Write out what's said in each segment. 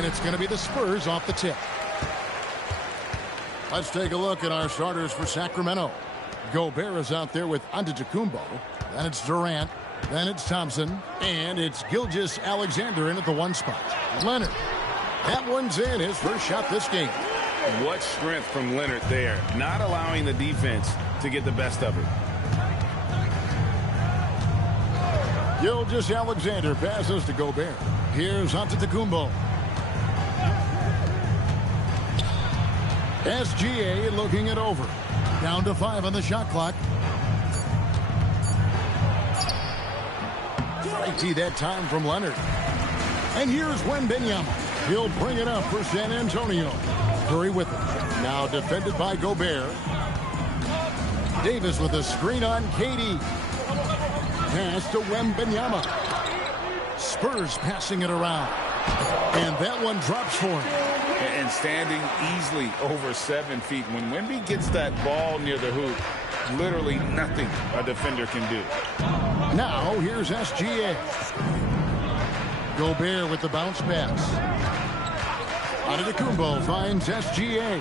and it's going to be the Spurs off the tip. Let's take a look at our starters for Sacramento. Gobert is out there with Antetokounmpo. Then it's Durant. Then it's Thompson. And it's Gilgeous-Alexander in at the 1 spot. Leonard. That one's in, his first shot this game. What strength from Leonard there, not allowing the defense to get the best of it. Gilgeous-Alexander passes to Gobert. Here's Antetokounmpo. SGA looking it over. Down to 5 on the shot clock. Righty that time from Leonard. And here's Wembanyama. He'll bring it up for San Antonio. Curry with it. Now defended by Gobert. Davis with a screen on KD. Pass to Wembanyama. Spurs passing it around. And that one drops for him. And standing easily over 7 feet. When Wemby gets that ball near the hoop, literally nothing a defender can do. Now here's SGA. Gobert with the bounce pass. Antetokounmpo finds SGA.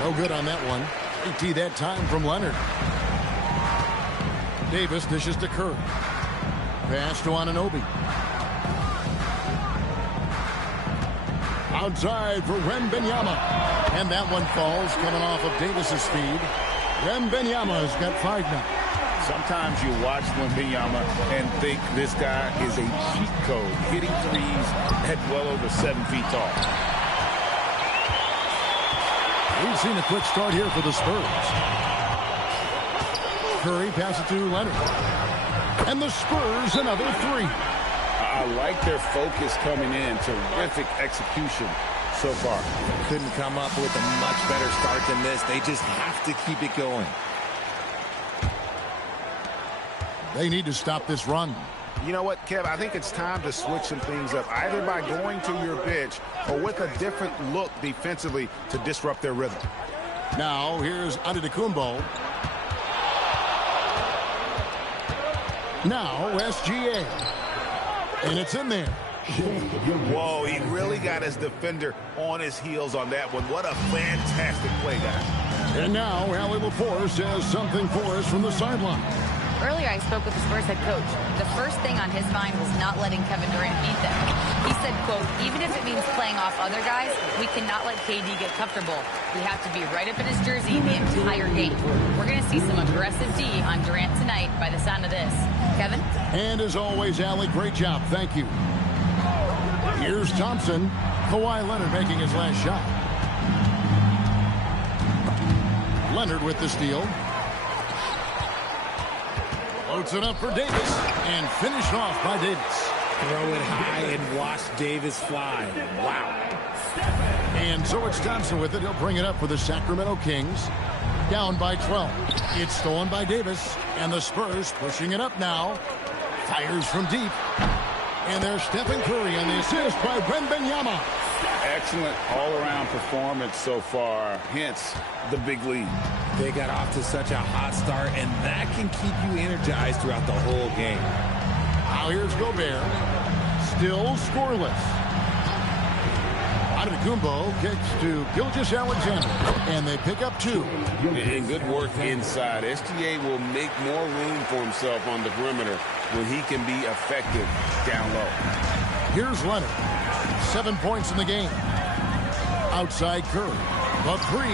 No good on that one. 80 that time from Leonard. Davis dishes to Curry. Pass to Anunoby. Outside for Wembanyama. And that one falls coming off of Davis's speed. Wembanyama's got 5 now. Sometimes you watch Wembanyama and think this guy is a cheat code, hitting threes at well over 7 feet tall. We've seen a quick start here for the Spurs. Curry passes to Leonard. And the Spurs another 3. I like their focus coming in. Terrific execution so far. Couldn't come up with a much better start than this. They just have to keep it going. They need to stop this run. You know what, Kev? I think it's time to switch some things up, either by going to your bench or with a different look defensively to disrupt their rhythm. Now, here's Antetokounmpo. Now, SGA. And it's in there. Whoa, he really got his defender on his heels on that one. What a fantastic play, guys. And now, Allie LaForce has something for us from the sideline. Earlier, I spoke with the Spurs head coach. The first thing on his mind was not letting Kevin Durant beat them. He said, quote, even if it means playing off other guys, we cannot let KD get comfortable. We have to be right up in his jersey the entire game. We're going to see some aggressive D on Durant tonight by the sound of this. Kevin? And as always, Allie, great job. Thank you. Here's Thompson. Kawhi Leonard making his last shot. Leonard with the steal. Floats it up for Davis, and finished off by Davis. Throw it high and watch Davis fly. Wow. And so it's Thompson with it. He'll bring it up for the Sacramento Kings. Down by 12. It's stolen by Davis, and the Spurs pushing it up now. Fires from deep. And there's Stephen Curry on the assist by Wembanyama. Excellent all-around performance so far, hence the big lead. They got off to such a hot start, and that can keep you energized throughout the whole game. Now here's Gobert. Still scoreless. Antetokounmpo kicks to Gilgeous-Alexander, and they pick up 2. And good work inside. SGA will make more room for himself on the perimeter when he can be effective down low. Here's Leonard. 7 points in the game. Outside Curry. The 3.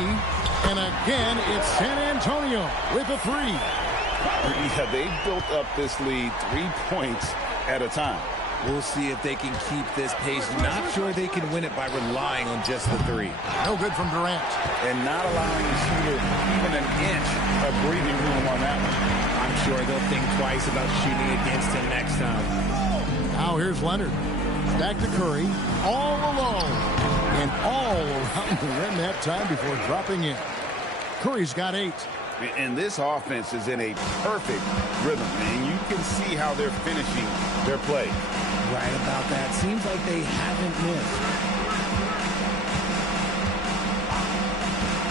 And again, it's San Antonio with a 3. Yeah, they built up this lead 3 points at a time. We'll see if they can keep this pace. Not sure they can win it by relying on just the 3. No good from Durant. And not allowing the shooter even an inch of breathing room on that one. I'm sure they'll think twice about shooting against him next time. Now here's Leonard. Back to Curry. All alone. And all around the rim that time before dropping in. Curry's got 8. And this offense is in a perfect rhythm. And you can see how they're finishing their play. Right about that. Seems like they haven't missed.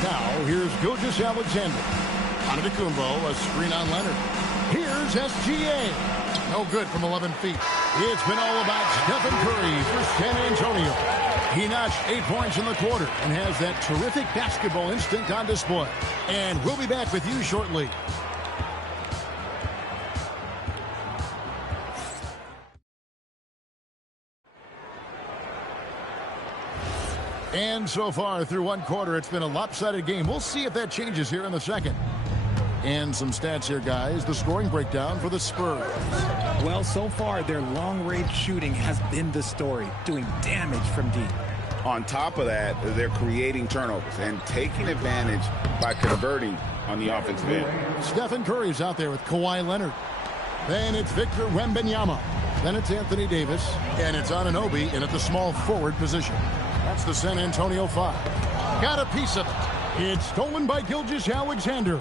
Now, here's Gilgeous-Alexander. Antetokounmpo, a screen on Leonard. Here's SGA. No good from 11 feet. It's been all about Stephen Curry for San Antonio. He notched 8 points in the quarter and has that terrific basketball instinct on display. And we'll be back with you shortly. And so far through one quarter, it's been a lopsided game. We'll see if that changes here in the second. And some stats here, guys. The scoring breakdown for the Spurs. Well, so far, their long-range shooting has been the story, doing damage from deep. On top of that, they're creating turnovers and taking advantage by converting on the offensive end. Stephen Curry's out there with Kawhi Leonard. Then it's Victor Wembanyama. Then it's Anthony Davis. And it's Anunoby in at the small forward position. That's the San Antonio 5. Got a piece of it. It's stolen by Gilgeous-Alexander.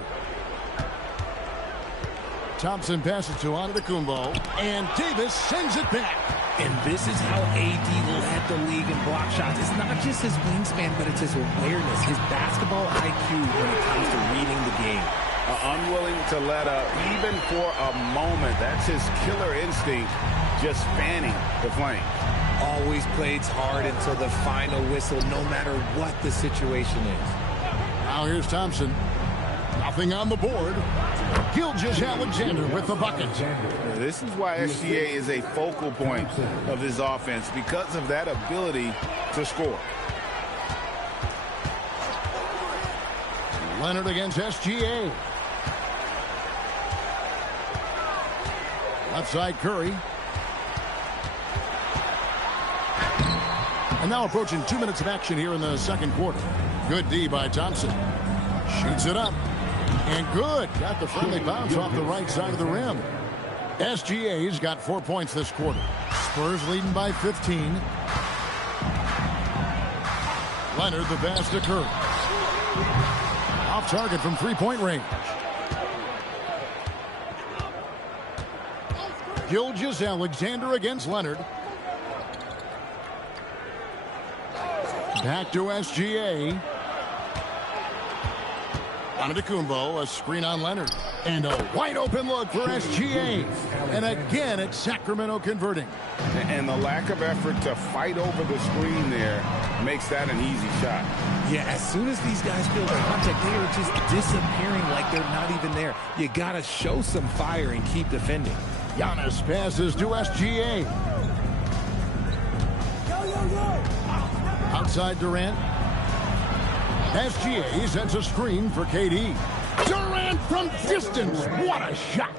Thompson passes to Antetokounmpo, and Davis sends it back. And this is how AD led the league in block shots. It's not just his wingspan, but it's his awareness, his basketball IQ when it comes to reading the game. Unwilling to let up even for a moment. That's his killer instinct, just fanning the flames. Always plays hard until the final whistle, no matter what the situation is. Now here's Thompson. Nothing on the board. Gilgeous-Alexander with the bucket. This is why SGA is a focal point of this offense, because of that ability to score. Leonard against SGA. Left side Curry. And now approaching 2 minutes of action here in the second quarter. Good D by Thompson. Shoots it up. And good. Got the friendly bounce off the right side of the rim. SGA's got 4 points this quarter. Spurs leading by 15. Leonard the pass to Curry. Off target from three-point range. Gilgeous-Alexander against Leonard. Back to SGA. Antetokounmpo, a screen on Leonard. And a wide open look for SGA. And again, it's Sacramento converting. And the lack of effort to fight over the screen there makes that an easy shot. Yeah, as soon as these guys feel the contact, they are just disappearing like they're not even there. You got to show some fire and keep defending. Giannis passes to SGA. Outside Durant. SGA sends a screen for KD. Durant from distance. What a shot.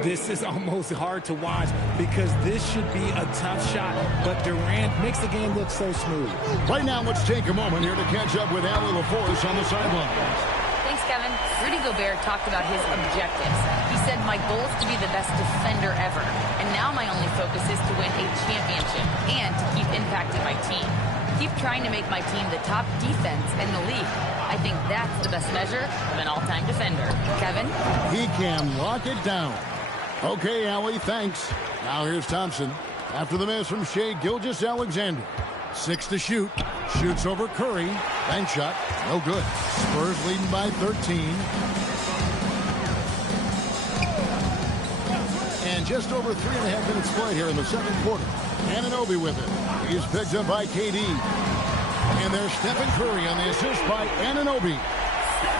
This is almost hard to watch because this should be a tough shot, but Durant makes the game look so smooth. Right now, let's take a moment here to catch up with Allie LaForce on the sideline. Thanks, Kevin. Rudy Gobert talked about his objectives. He said, my goal is to be the best defender ever. And now my only focus is to win a championship and to keep impacting my team. Keep trying to make my team the top defense in the league. I think that's the best measure of an all-time defender. Kevin? He can lock it down. Okay, Allie, thanks. Now here's Thompson. After the miss from Shai Gilgeous-Alexander. 6 to shoot. Shoots over Curry. Bank shot. No good. Spurs leading by 13. And just over 3.5 minutes played here in the second quarter. Anunoby with it. He's picked up by KD. And there's Stephen Curry on the assist by Anunoby.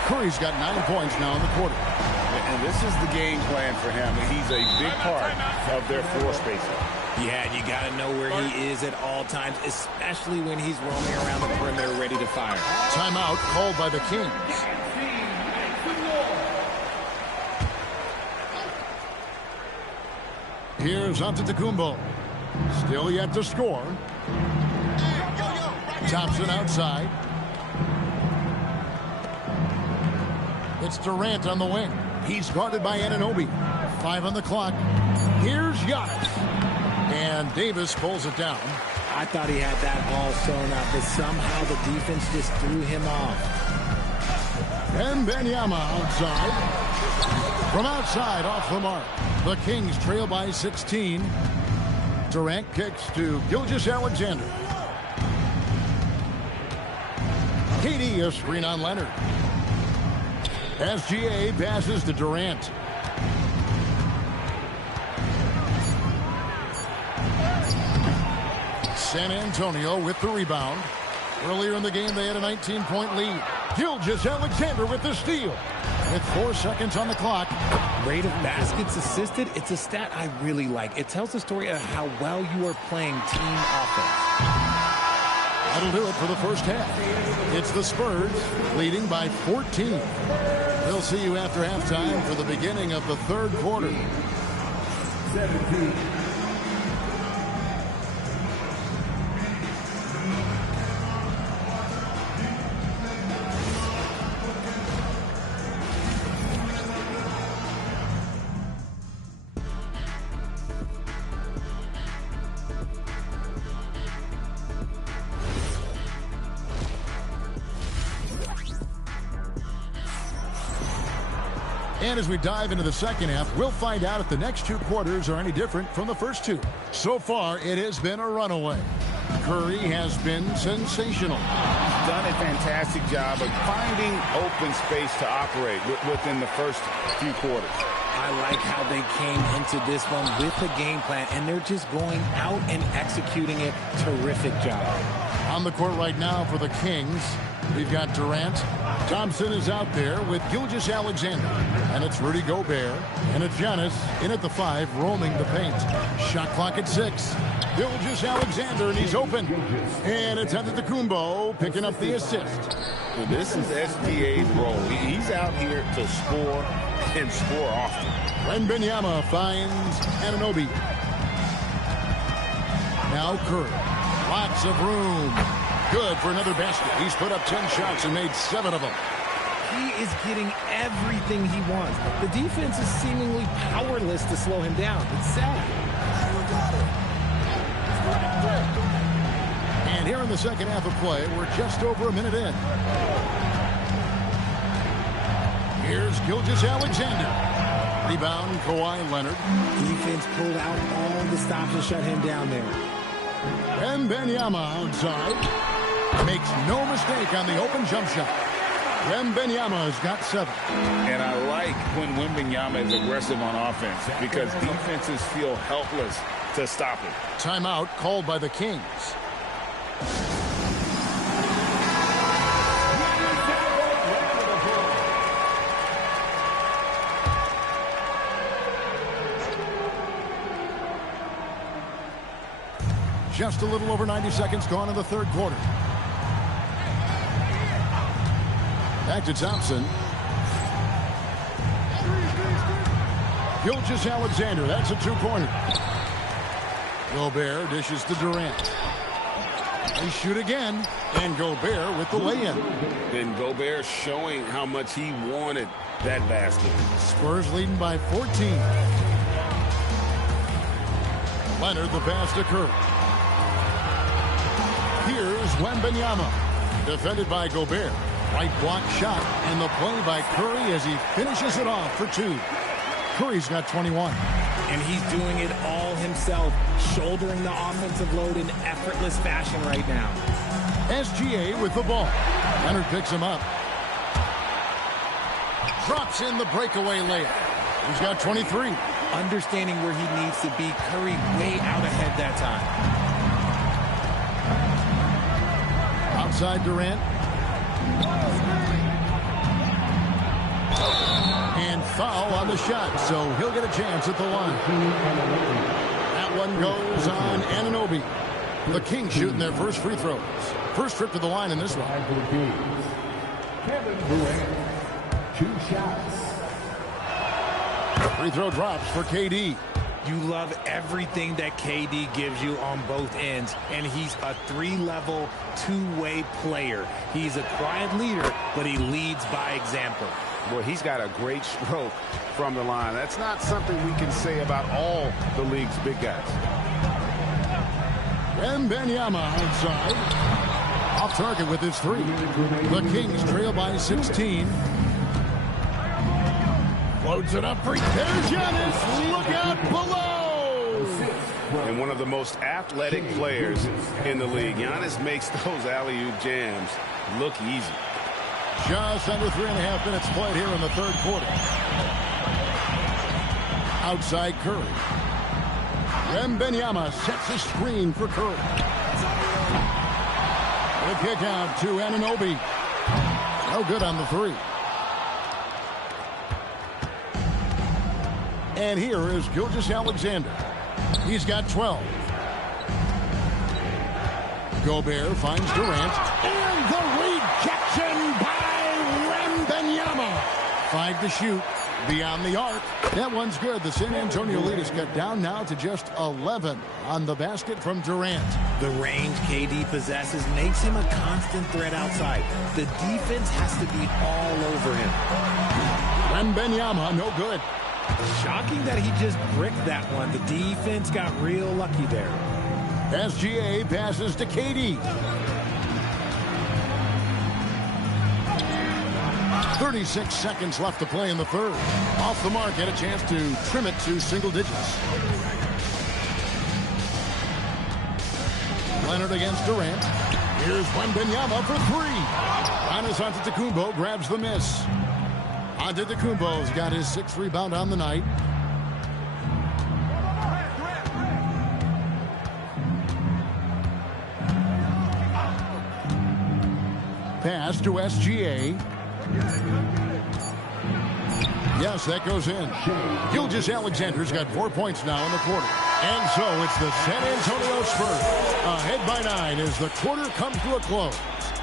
Curry's got 9 points now in the quarter. And this is the game plan for him. He's a big part of their floor spacing. Yeah, you got to know where he is at all times, especially when he's roaming around the perimeter ready to fire. Timeout called by the Kings. Here's Antetokounmpo. Still yet to score. Thompson outside. It's Durant on the wing. He's guarded by Anunoby. 5 on the clock. Here's Giannis. And Davis pulls it down. I thought he had that all sewn up, but somehow the defense just threw him off. And Wembanyama outside. From outside, off the mark. The Kings trail by 16. Durant kicks to Gilgeous-Alexander. KD a screen on Leonard. SGA passes to Durant. San Antonio with the rebound. Earlier in the game, they had a 19-point lead. Gilgeous-Alexander with the steal. With 4 seconds on the clock. Rate of baskets assisted, it's a stat I really like. It tells the story of how well you are playing team offense. That'll do it for the first half. It's the Spurs leading by 14. We'll see you after halftime for the beginning of the third quarter. 17. And as we dive into the second half, we'll find out if the next 2 quarters are any different from the first 2. So far, it has been a runaway. Curry has been sensational. He's done a fantastic job of finding open space to operate within the first few quarters. I like how they came into this one with a game plan, and they're just going out and executing it. Terrific job. On the court right now for the Kings, we've got Durant. Thompson is out there with Gilgeous-Alexander. And it's Rudy Gobert. And it's Giannis in at the 5, roaming the paint. Shot clock at 6. Gilgeous-Alexander, and he's open. And it's Antetokounmpo picking up the assist. Well, this is SGA's role. He's out here to score and score often. Wembanyama finds Anunoby. Now Curry. Lots of room. Good for another basket. He's put up 10 shots and made 7 of them. He is getting everything he wants. The defense is seemingly powerless to slow him down. It's sad. And here in the second half of play, we're just over a minute in. Here's Gilgeous-Alexander. Rebound, Kawhi Leonard. Defense pulled out all the stops to shut him down there. Wembanyama outside. Makes no mistake on the open jump shot. Wembanyama has got 7. And I like when Wembanyama is aggressive on offense because defenses feel helpless to stop him. Timeout called by the Kings. Just a little over 90 seconds gone in the third quarter. Back to Thompson. Gilgeous-Alexander, that's a 2-pointer. Gobert dishes to Durant. They shoot again, and Gobert with the lay-in. Then Gobert showing how much he wanted that basket. Spurs leading by 14. Leonard the pass to Curry. Here's Wembanyama, defended by Gobert. Right block shot, and the play by Curry as he finishes it off for 2. Curry's got 21. And he's doing it all himself, shouldering the offensive load in effortless fashion right now. SGA with the ball. Leonard picks him up. Drops in the breakaway layup. He's got 23. Understanding where he needs to be, Curry way out ahead that time. Outside Durant. And foul on the shot, so he'll get a chance at the line. That one goes on Anunoby. The Kings shooting their first free throws. First trip to the line in this one. Kevin Durant, 2 shots. Free throw drops for KD. You love everything that KD gives you on both ends, and he's a 3-level, 2-way player. He's a quiet leader, but he leads by example. Boy, he's got a great stroke from the line. That's not something we can say about all the league's big guys. Wembanyama outside. Off target with his 3. The Kings trail by 16. Floats it up for there's Giannis. Look out below. And one of the most athletic players in the league. Giannis makes those alley-oop jams look easy. Just under 3.5 minutes played here in the third quarter. Outside Curry. Wembanyama sets a screen for Curry. The kick out to Anunoby. No good on the three. And here is Gilgeous-Alexander. He's got 12. Gobert finds Durant. And the rejection by Wembanyama. 5 to shoot. Beyond the arc. That one's good. The San Antonio lead is cut down now to just 11 on the basket from Durant. The range KD possesses makes him a constant threat outside. The defense has to be all over him. Wembanyama, no good. Shocking that he just bricked that one. The defense got real lucky there. SGA passes to KD. 36 seconds left to play in the third. Off the mark, had a chance to trim it to single digits. Leonard against Durant. Here's Wembanyama for three. Giannis Antetokounmpo grabs the miss. Antetokounmpo's got his 6th rebound on the night. Pass to SGA. Yes, that goes in. Gilgeous-Alexander's got 4 points now in the quarter. And so it's the San Antonio Spurs ahead by 9 as the quarter comes to a close.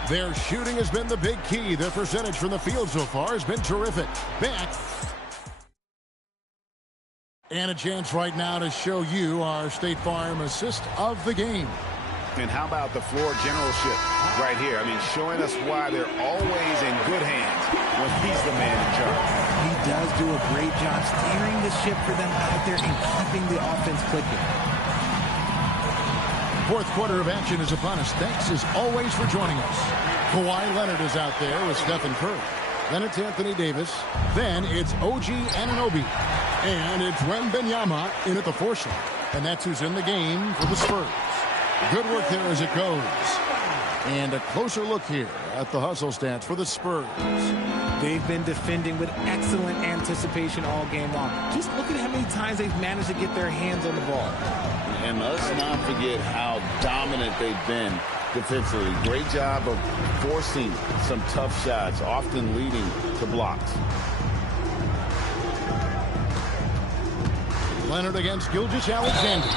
Their shooting has been the big key. Their percentage from the field so far has been terrific. Back. And a chance right now to show you our State Farm assist of the game. And how about the floor generalship right here? I mean, showing us why they're always in good hands when he's the man in charge. He does do a great job steering the ship for them out there and keeping the offense clicking. Fourth quarter of action is upon us. Thanks as always for joining us. Kawhi Leonard is out there with Stephen Curry. Then it's Anthony Davis. Then it's OG Anunoby. And it's Wembanyama in at the 4 slot. And that's who's in the game for the Spurs. Good work there as it goes. And a closer look here at the hustle stats for the Spurs. They've been defending with excellent anticipation all game long. Just look at how many times they've managed to get their hands on the ball. And let's not forget how dominant they've been defensively. Great job of forcing some tough shots, often leading to blocks. Leonard against Gilgeous-Alexander.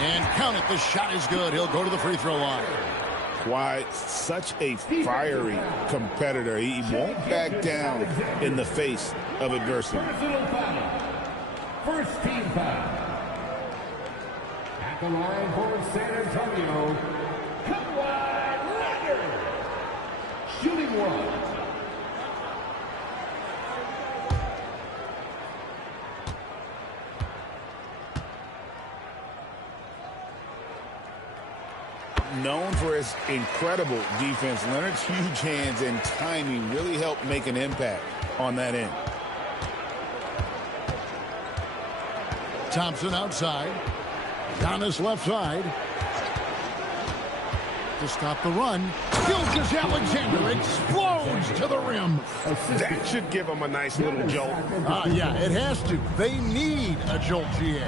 And count it, the shot is good. He'll go to the free throw line. Why, such a fiery competitor. He won't back down in the face of adversity. First team foul. At the line for San Antonio, Kawhi Leonard. Shooting one. Known for his incredible defense, Leonard's huge hands and timing really helped make an impact on that end. Thompson outside. Giannis left side. To stop the run. Gilgeous-Alexander explodes to the rim. That should give him a nice little jolt. Yeah, it has to. They need a jolt, GA.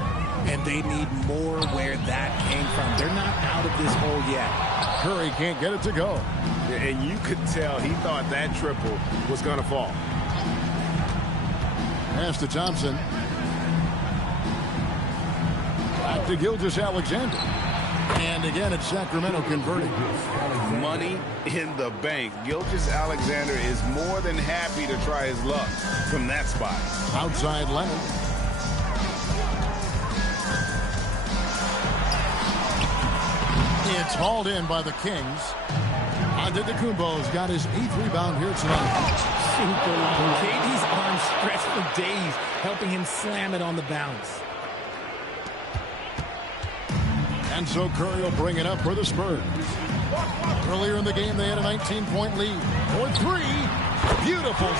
And they need more where that came from. They're not out of this hole yet. Curry can't get it to go. And you could tell he thought that triple was going to fall. Pass to Thompson. Back to Gilgeous-Alexander. And again, it's Sacramento converting. Money in the bank. Gilgeous-Alexander is more than happy to try his luck from that spot. Outside Leonard. It's hauled in by the Kings. Antetokounmpo's got his 8th rebound here tonight. Super long. KD's arms stretched for days, helping him slam it on the bounce. And so Curry will bring it up for the Spurs. Earlier in the game, they had a 19-point lead. For 3. Beautiful.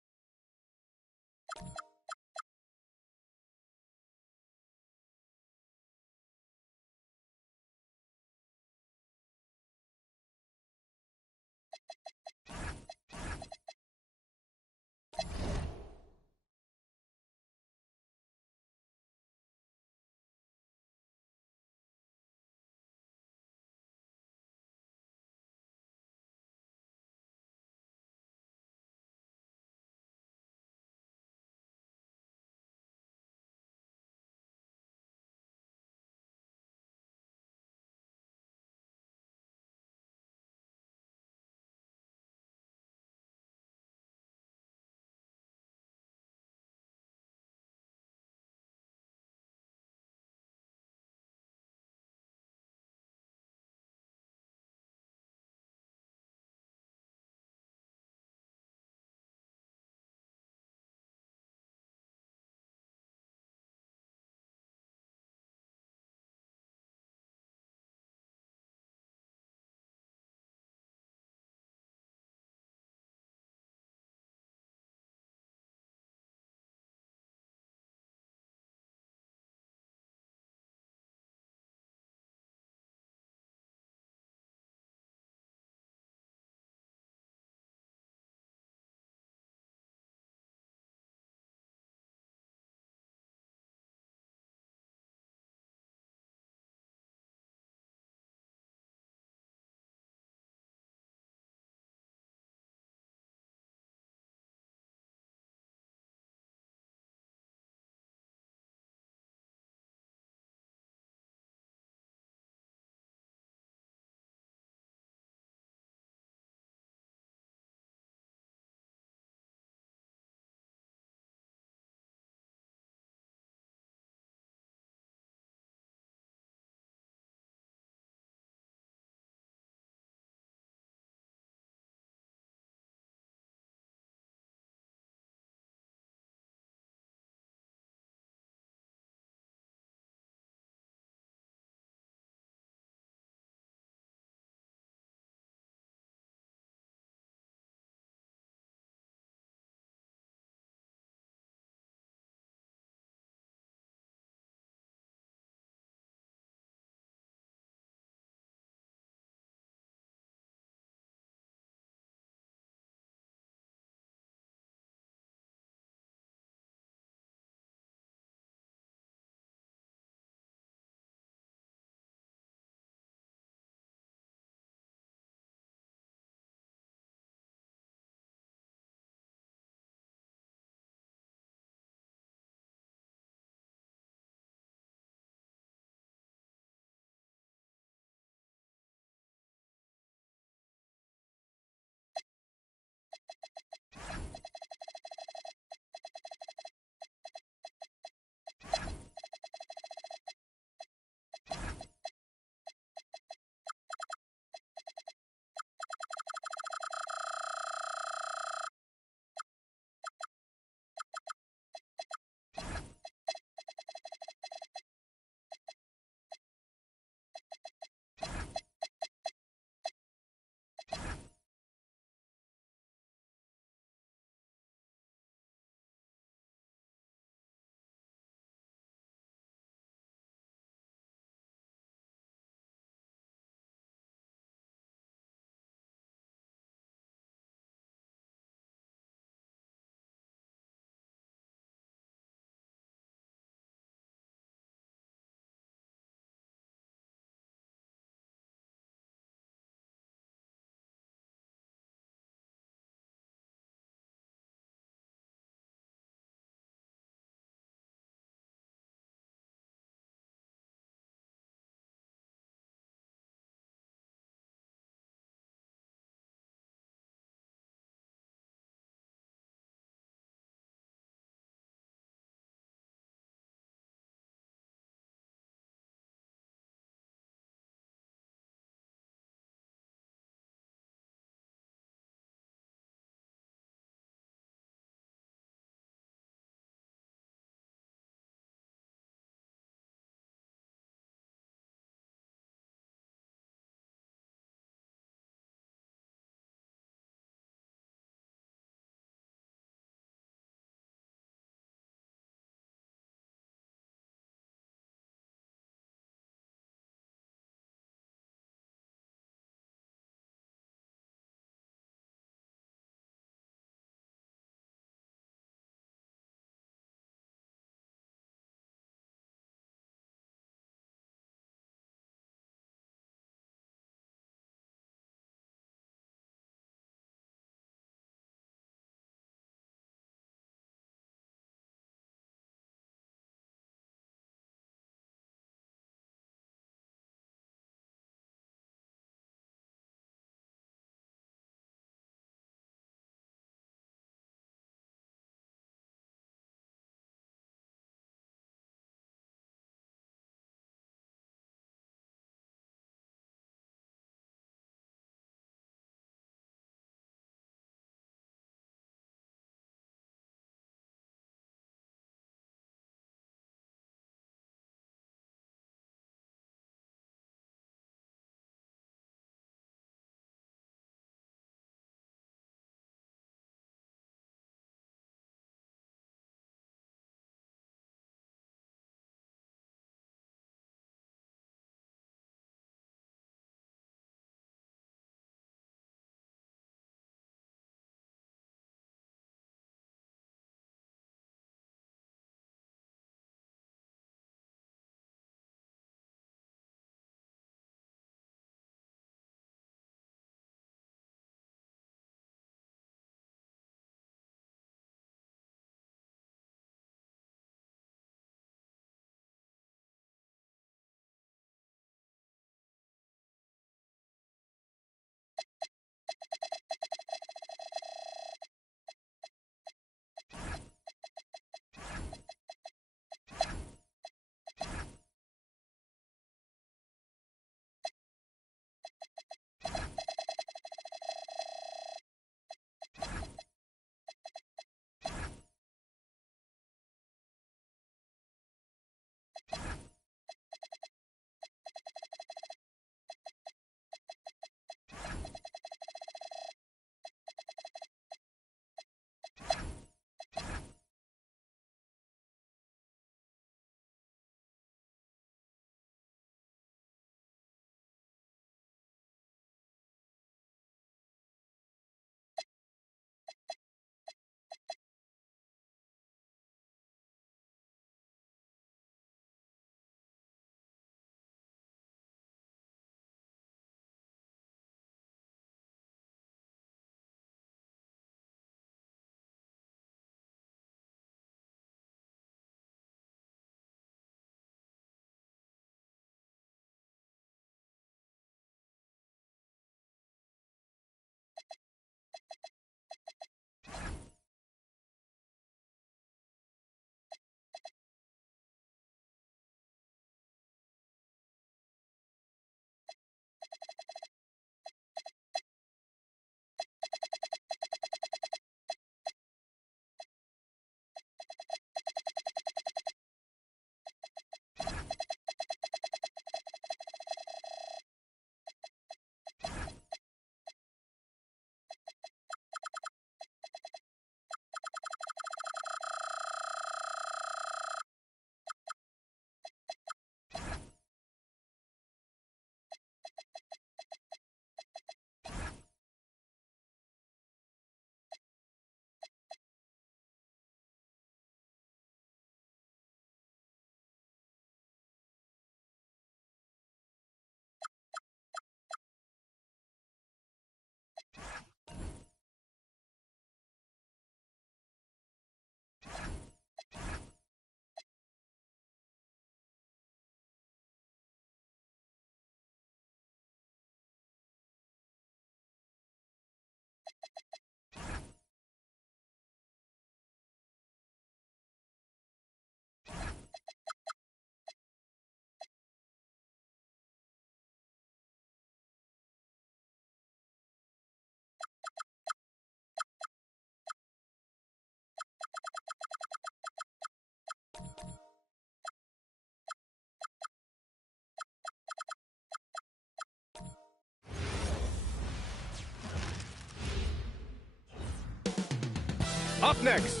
Up next,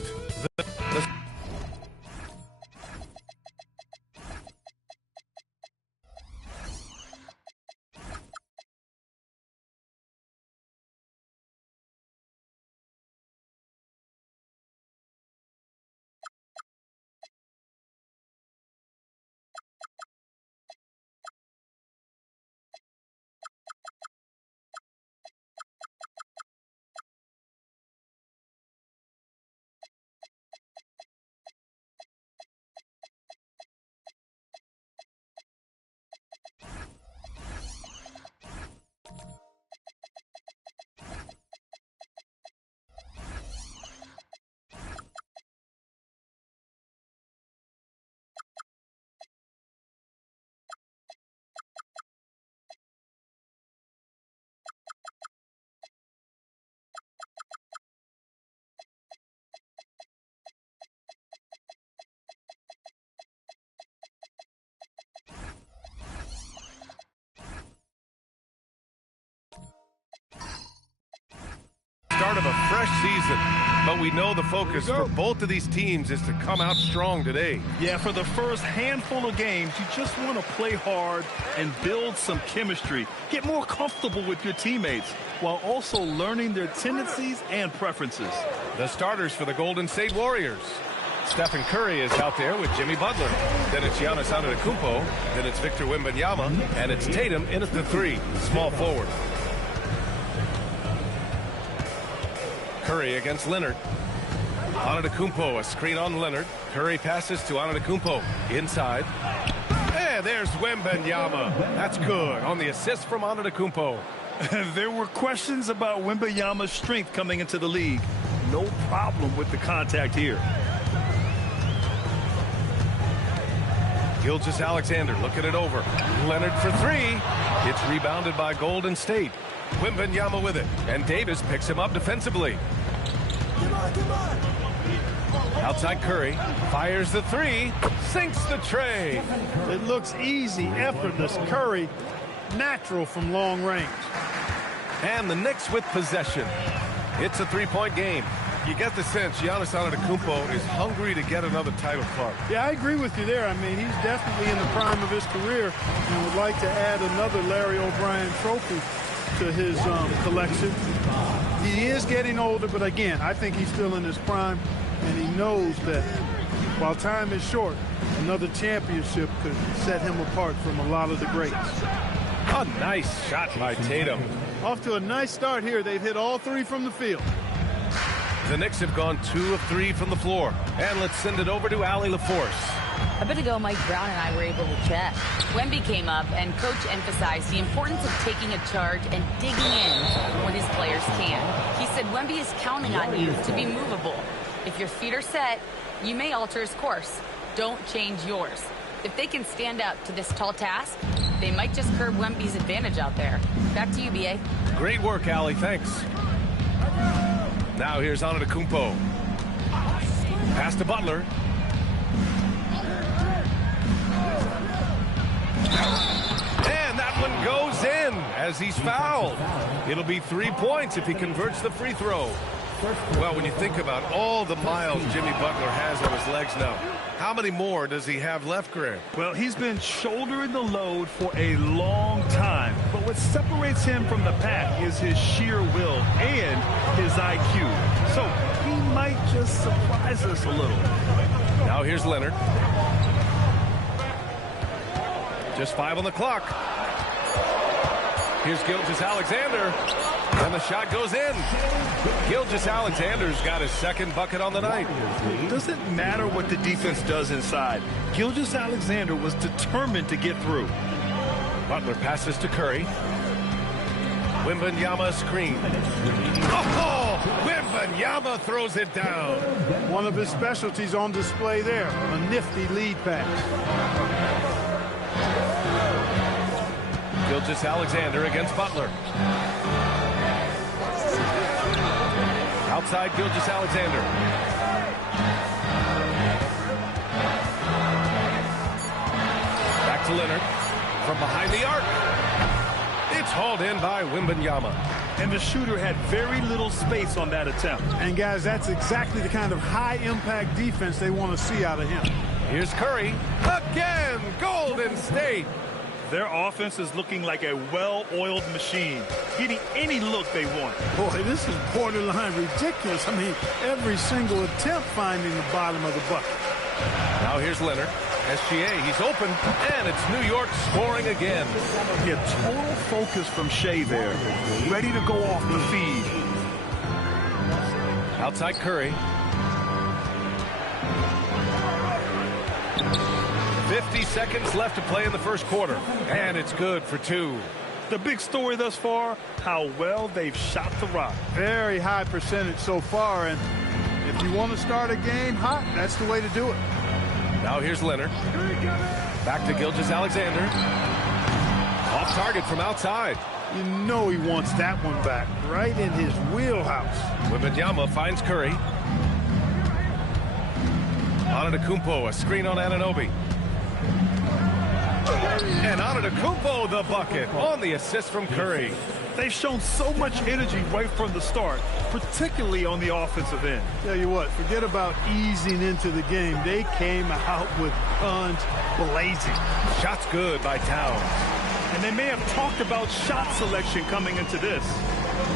the start of a fresh season, but we know the focus for both of these teams is to come out strong today. Yeah, for the first handful of games, you just want to play hard and build some chemistry. Get more comfortable with your teammates while also learning their tendencies and preferences. The starters for the Golden State Warriors. Stephen Curry is out there with Jimmy Butler. Then it's Giannis Antetokounmpo. Then it's Victor Wembanyama. And it's Tatum in at the 3, small forward. Curry against Leonard. Antetokounmpo, a screen on Leonard. Curry passes to Antetokounmpo. Inside. And there's Wembanyama. That's good on the assist from Antetokounmpo. There were questions about Wembanyama's strength coming into the league. No problem with the contact here. Gilgeous-Alexander looking it over. Leonard for 3. It's rebounded by Golden State. Wembanyama with it. And Davis picks him up defensively. Outside Curry. Fires the 3. Sinks the tray. It looks easy, effortless. Curry, natural from long range. And the Knicks with possession. It's a 3-point game. You get the sense Giannis Antetokounmpo is hungry to get another title card. Yeah, I agree with you there. I mean, he's definitely in the prime of his career and would like to add another Larry O'Brien trophy to his collection. He is getting older, but again, I think he's still in his prime, and he knows that while time is short, another championship could set him apart from a lot of the greats. A nice shot by Tatum. Off to a nice start here. They've hit all 3 from the field. The Knicks have gone 2 of 3 from the floor. And let's send it over to Allie LaForce. A bit ago, Mike Brown and I were able to chat. Wemby came up, and Coach emphasized the importance of taking a charge and digging in when his players can. He said Wemby is counting on you to be movable. If your feet are set, you may alter his course. Don't change yours. If they can stand up to this tall task, they might just curb Wemby's advantage out there. Back to you, B.A. Great work, Allie. Thanks. Now here's Antetokounmpo. Pass to Butler. And that one goes in as he's fouled. It'll be 3 points if he converts the free throw. Well, when you think about all the miles Jimmy Butler has on his legs now, how many more does he have left, Greg? Well, he's been shouldering the load for a long time. But what separates him from the pack is his sheer will and his IQ. So he might just surprise us a little. Now here's Leonard. Just 5 on the clock. Here's Gilgeous-Alexander. And the shot goes in. Gilgeous-Alexander's got his second bucket on the night. It doesn't matter what the defense does inside. Gilgeous-Alexander was determined to get through. Butler passes to Curry. Wembanyama screen. Oh! Wembanyama throws it down. One of his specialties on display there. A nifty lead pass. Gilgeous-Alexander against Butler. Outside Gilgeous-Alexander. Back to Leonard. From behind the arc. It's hauled in by Wembanyama. and the shooter had very little space on that attempt. And, guys, that's exactly the kind of high-impact defense they want to see out of him. Here's Curry. Again, Golden State. Their offense is looking like a well-oiled machine, getting any look they want. Boy, this is borderline ridiculous. I mean, every single attempt finding the bottom of the bucket. Now here's Leonard. SGA, he's open, and it's New York scoring again. Yeah, total focus from Shea there. Ready to go off the feed. Outside Curry. 50 seconds left to play in the first quarter, and it's good for 2. The big story thus far, how well they've shot the rock. Very high percentage so far, and if you want to start a game hot, that's the way to do it. Now here's Leonard. Back to Gilgeous-Alexander. Off target from outside. You know he wants that one back, right in his wheelhouse. Wembanyama finds Curry. Antetokounmpo, a screen on Anunoby. And Antetokounmpo the bucket on the assist from Curry. They've shown so much energy right from the start, particularly on the offensive end. Tell you what, forget about easing into the game. They came out with guns blazing. Shots good by Towns. And they may have talked about shot selection coming into this.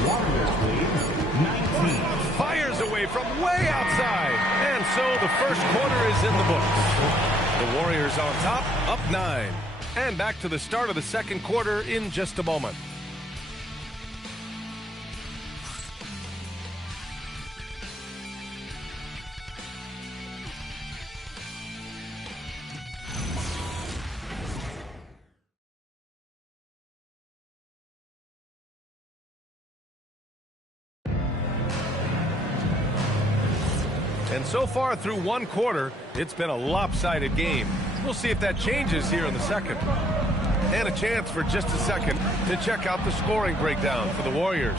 Warriors lead 19. Fires away from way outside. And so the first quarter is in the books. The Warriors on top, up 9. And back to the start of the second quarter in just a moment. And so far through one quarter, it's been a lopsided game. We'll see if that changes here in the second. And a chance for just a second to check out the scoring breakdown for the Warriors.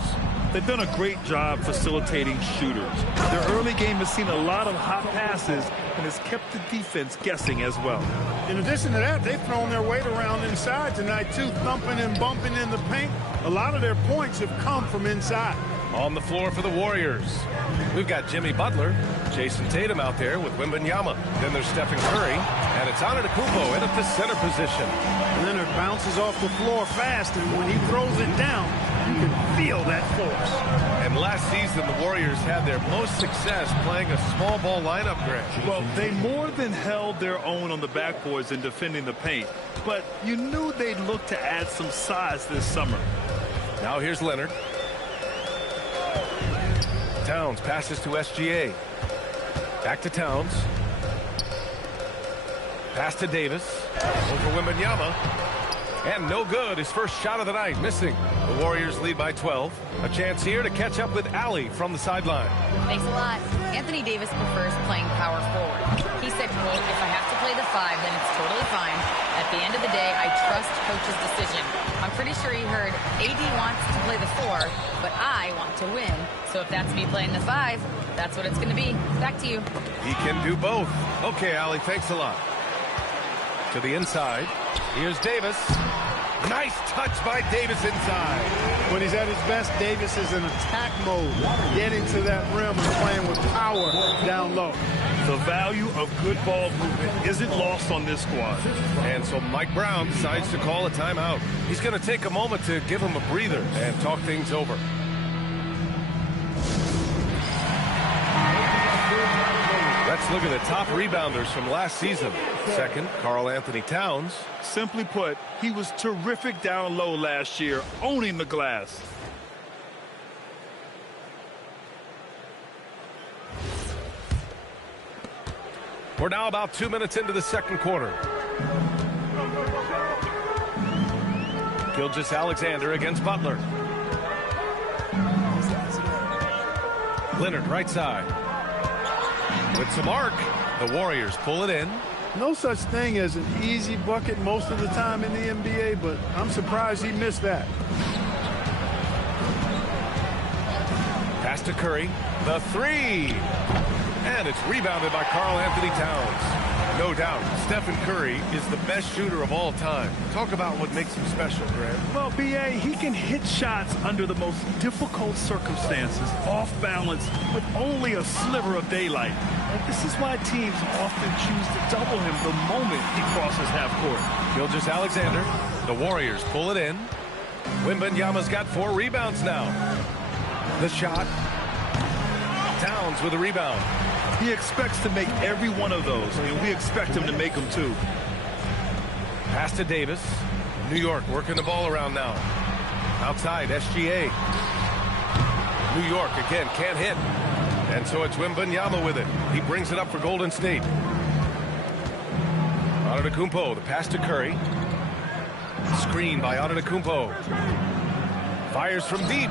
They've done a great job facilitating shooters. Their early game has seen a lot of hot passes and has kept the defense guessing as well. In addition to that, they've thrown their weight around inside tonight, too, thumping and bumping in the paint. A lot of their points have come from inside. On the floor for the Warriors, we've got Jimmy Butler, Jason Tatum out there with Wembanyama. Then there's Stephen Curry, and it's Antetokounmpo in at the center position. Leonard bounces off the floor fast, and when he throws it down, you can feel that force. And last season, the Warriors had their most success playing a small ball lineup, Greg. Well, they more than held their own on the backboards in defending the paint, but you knew they'd look to add some size this summer. Now here's Leonard. Towns passes to SGA. Back to Towns. Pass to Davis. Over Wembanyama. And no good. His first shot of the night missing. The Warriors lead by 12. A chance here to catch up with Allie from the sideline. Thanks a lot. Anthony Davis prefers playing power forward. He said, quote, if I have to play the 5, then it's totally fine. At the end of the day, I trust coach's decision. I'm pretty sure he heard AD wants to play the 4, but I want to win. So if that's me playing the 5, that's what it's going to be. Back to you. He can do both. Okay, Allie, thanks a lot. To the inside. Here's Davis. Nice touch by Davis inside. When he's at his best, Davis is in attack mode, getting to that rim and playing with power down low. The value of good ball movement isn't lost on this squad. And so Mike Brown decides to call a timeout. He's going to take a moment to give him a breather and talk things over. Let's look at the top rebounders from last season. Second, Karl-Anthony Towns. Simply put, he was terrific down low last year, owning the glass. We're now about 2 minutes into the second quarter. Gilgeous-Alexander against Butler. Leonard right side. With some arc, the Warriors pull it in. No such thing as an easy bucket most of the time in the NBA, but I'm surprised he missed that. Pass to Curry. The 3. And it's rebounded by Karl-Anthony Towns. No doubt, Stephen Curry is the best shooter of all time. Talk about what makes him special, Grant. Well, B.A., he can hit shots under the most difficult circumstances, off balance, with only a sliver of daylight. And this is why teams often choose to double him the moment he crosses half court. Gilgeous-Alexander, the Warriors pull it in. Wembanyama's got 4 rebounds now. The shot. Towns with a rebound. He expects to make every one of those, and we expect him to make them too. Pass to Davis. New York working the ball around now. Outside, SGA. New York again can't hit. And so it's Wembanyama with it. He brings it up for Golden State. Antetokounmpo, the pass to Curry. Screen by Antetokounmpo. Fires from deep.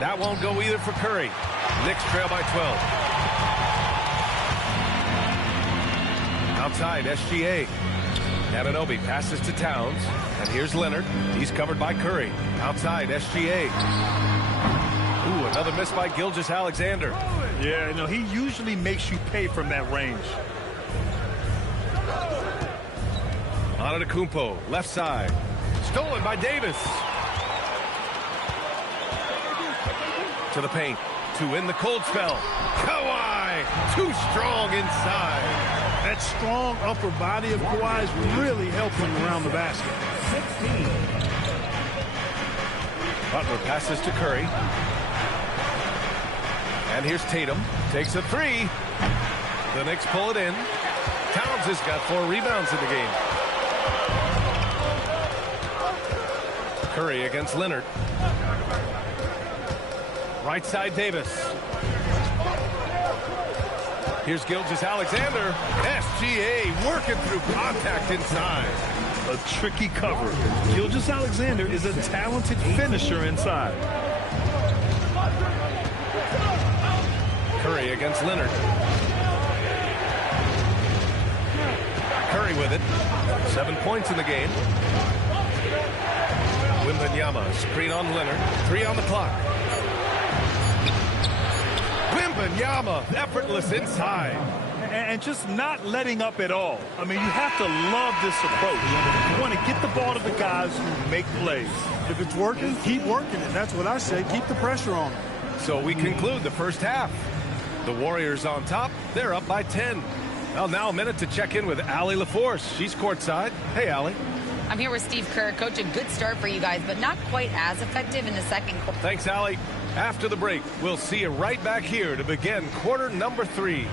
That won't go either for Curry. Knicks trail by 12. Outside, SGA. Anunoby passes to Towns. And here's Leonard. He's covered by Curry. Outside, SGA. Ooh, another miss by Gilgeous-Alexander. Yeah, no, he usually makes you pay from that range. Antetokounmpo, left side. Stolen by Davis. To the paint. To in the cold spell. Kawhi, too strong inside. That strong upper body of Kawhi's really helped him around the basket. Butler passes to Curry. And here's Tatum. Takes a 3. The Knicks pull it in. Towns has got 4 rebounds in the game. Curry against Leonard. Right side, Davis. Here's Gilgeous-Alexander. SGA working through contact inside. A tricky cover. Gilgeous-Alexander is a talented finisher inside. Curry against Leonard. Curry with it. 7 points in the game. Wembanyama, screen on Leonard. 3 on the clock. Wembanyama, effortless inside. And just not letting up at all. I mean, you have to love this approach. You want to get the ball to the guys who make plays. If it's working, keep working it. That's what I say. Keep the pressure on them. So we conclude the first half. The Warriors on top. They're up by 10. Well, now a minute to check in with Allie LaForce. She's courtside. Hey, Allie. I'm here with Steve Kerr. Coach, a good start for you guys, but not quite as effective in the second quarter. Thanks, Allie. After the break, we'll see you right back here to begin quarter number 3.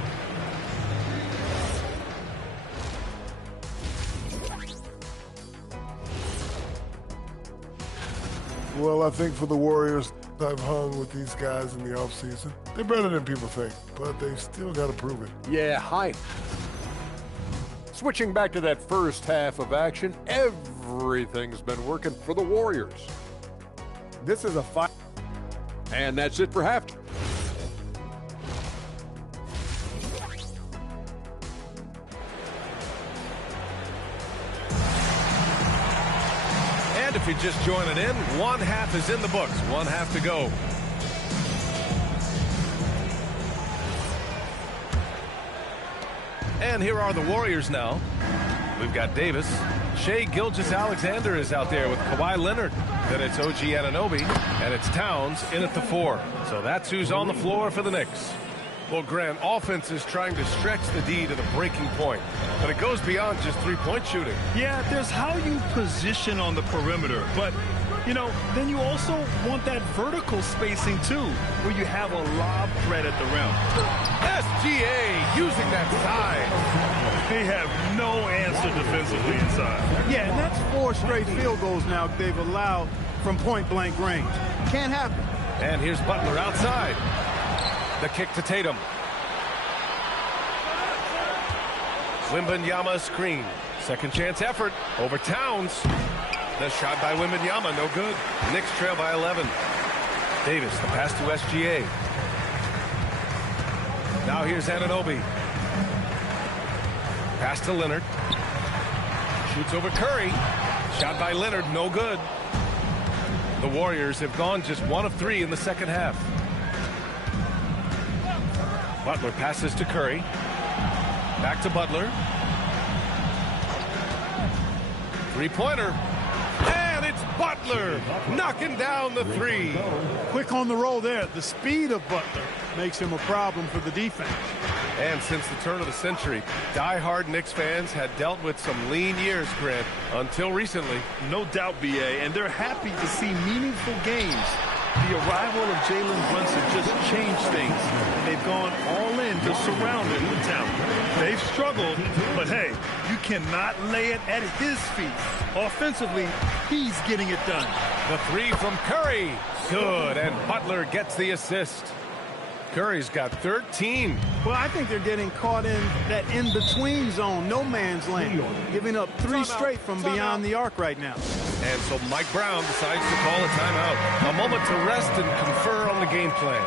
Well, I think for the Warriors, I've hung with these guys in the offseason. They're better than people think, but they've still got to prove it. Yeah, hype. Switching back to that first half of action, everything's been working for the Warriors. This is a fight. And that's it for half. And if you're just joining in, one half is in the books. One half to go. And here are the Warriors now. We've got Davis. Shai Gilgeous-Alexander is out there with Kawhi Leonard. Then it's OG Anunoby, and it's Towns in at the 4. So that's who's on the floor for the Knicks. Well, Grant, offense is trying to stretch the D to the breaking point, but it goes beyond just three-point shooting. Yeah, there's how you position on the perimeter, but, you know, then you also want that vertical spacing, too, where you have a lob threat at the rim. SGA using that side. They have no answer defensively inside. Yeah, and that's 4 straight field goals now they've allowed from point-blank range. Can't happen. And here's Butler outside. The kick to Tatum. Wembanyama screen. Second chance effort over Towns. The shot by Wembanyama, no good. Knicks trail by 11. Davis, the pass to SGA. Now here's Anunoby. Pass to Leonard. Shoots over Curry. Shot by Leonard, no good. The Warriors have gone just 1 of 3 in the second half. Butler passes to Curry. Back to Butler. Three-pointer. And it's Butler knocking down the three. Quick on the roll there. The speed of Butler makes him a problem for the defense. And since the turn of the century, die-hard Knicks fans had dealt with some lean years, Grant, until recently. No doubt, B.A., and they're happy to see meaningful games. The arrival of Jalen Brunson just changed things. They've gone all in to surround him with talent. They've struggled, but hey, you cannot lay it at his feet. Offensively, he's getting it done. The three from Curry. Good, and Butler gets the assist. Curry's got 13. Well, I think they're getting caught in that in-between zone, no man's land, giving up three straight from beyond the arc right now. And so Mike Brown decides to call a timeout. A moment to rest and confer on the game plan.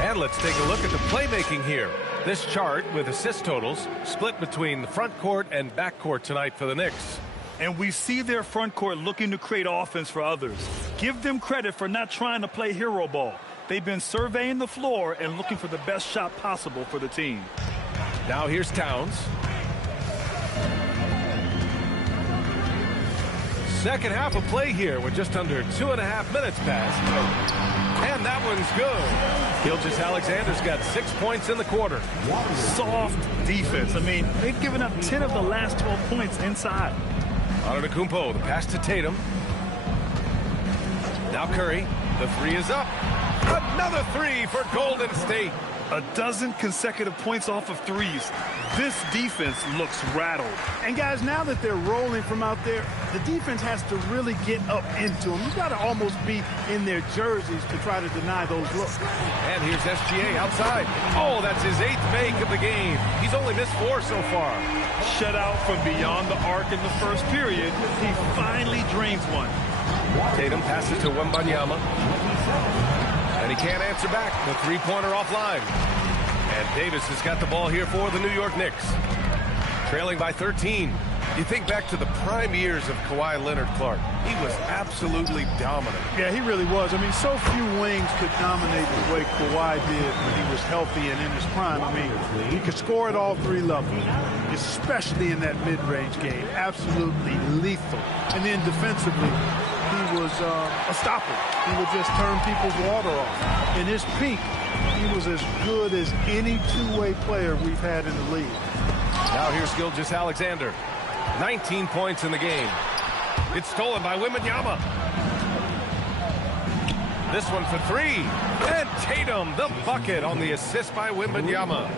And let's take a look at the playmaking here. This chart with assist totals split between the front court and back court tonight for the Knicks. And we see their front court looking to create offense for others. Give them credit for not trying to play hero ball. They've been surveying the floor and looking for the best shot possible for the team. Now here's Towns. Second half of play here with just under 2.5 minutes passed. And that one's good. Gilgeous-Alexander's got 6 points in the quarter. Soft defense. I mean, they've given up 10 of the last 12 points inside. Antetokounmpo, the pass to Tatum. Now Curry. The three is up. Another three for Golden State. A dozen consecutive points off of threes. This defense looks rattled. And guys, now that they're rolling from out there, the defense has to really get up into them. You got to almost be in their jerseys to try to deny those looks. And here's SGA outside. Oh, that's his 8th make of the game. He's only missed 4 so far. Shut out from beyond the arc in the first period. He finally drains one. Tatum passes to Wembanyama. And he can't answer back. The three-pointer offline. And Davis has got the ball here for the New York Knicks. Trailing by 13. You think back to the prime years of Kawhi Leonard, Clark. He was absolutely dominant. Yeah, he really was. I mean, so few wings could dominate the way Kawhi did when he was healthy and in his prime. I mean, he could score at all 3 levels, especially in that mid-range game. Absolutely lethal. And then defensively, he was a stopper. He would just turn people's water off. In his peak, he was as good as any two-way player we've had in the league. Now here's Gilgeous-Alexander. 19 points in the game. It's stolen by Wembanyama. This one for 3. And Tatum, the bucket on the assist by Wembanyama.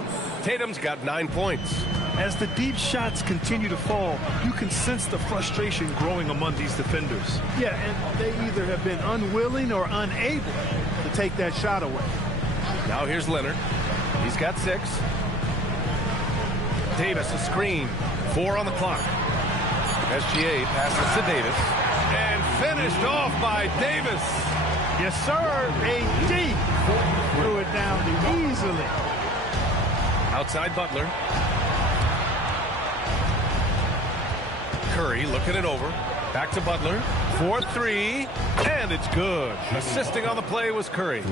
Tatum's got 9 points. As the deep shots continue to fall, you can sense the frustration growing among these defenders. Yeah, and they either have been unwilling or unable to take that shot away. Now here's Leonard. He's got 6. Davis a screen. 4 on the clock. SGA passes to Davis. And finished off by Davis. Yes, sir. AD threw it down easily. Outside Butler. Curry looking it over. Back to Butler. 4-3. And it's good. Assisting on the play was Curry.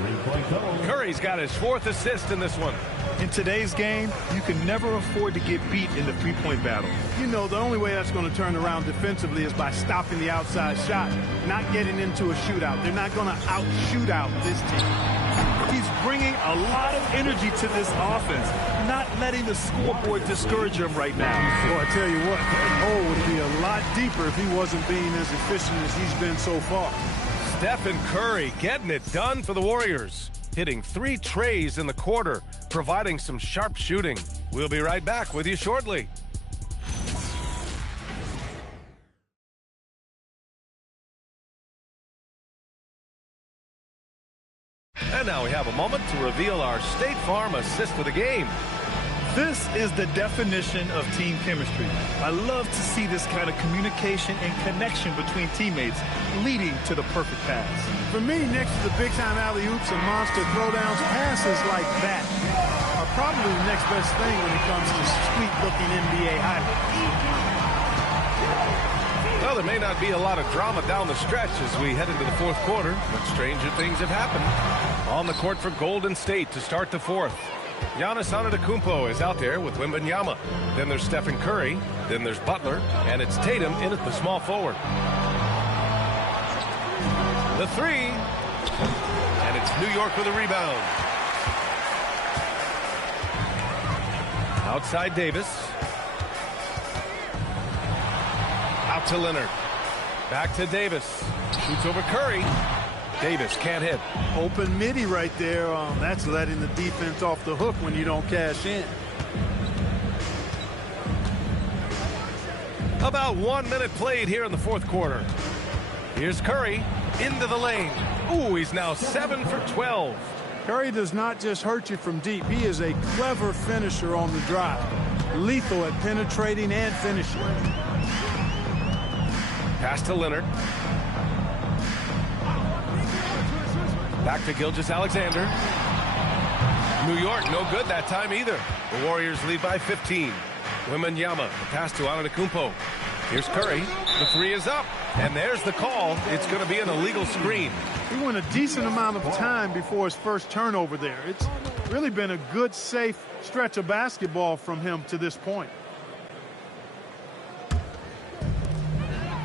Curry's got his 4th assist in this one. In today's game, you can never afford to get beat in the three-point battle. You know, the only way that's going to turn around defensively is by stopping the outside shot, not getting into a shootout. They're not going to out-shoot out this team. He's bringing a lot of energy to this offense, not letting the scoreboard discourage him right now. Well, I tell you what, the hole would be a lot deeper if he wasn't being as efficient as he's been so far. Stephen Curry getting it done for the Warriors. Hitting 3 trays in the quarter, providing some sharp shooting. We'll be right back with you shortly. And now we have a moment to reveal our State Farm assist of the game. This is the definition of team chemistry. I love to see this kind of communication and connection between teammates leading to the perfect pass. For me, next to the big-time alley-oops and monster throwdowns, passes like that are probably the next best thing when it comes to sweet-looking NBA highlights. Well, there may not be a lot of drama down the stretch as we head into the 4th quarter, but stranger things have happened. On the court for Golden State to start the 4th. Giannis Antetokounmpo is out there with Wembanyama. Then there's Stephen Curry. Then there's Butler. And it's Tatum in at the small forward. The three. And it's New York with a rebound. Outside Davis. Out to Leonard. Back to Davis. Shoots over Curry. Davis can't hit. Open midi right there. That's letting the defense off the hook when you don't cash in. About 1 minute played here in the fourth quarter. Here's Curry into the lane. Ooh, he's now 7 for 12. Curry does not just hurt you from deep. He is a clever finisher on the drive. Lethal at penetrating and finishing. Pass to Leonard. Back to Gilgeous-Alexander. New York, no good that time either. The Warriors lead by 15. Wembanyama, the pass to Antetokounmpo. Here's Curry. The three is up. And there's the call. It's going to be an illegal screen. He went a decent amount of time before his first turnover there. It's really been a good, safe stretch of basketball from him to this point.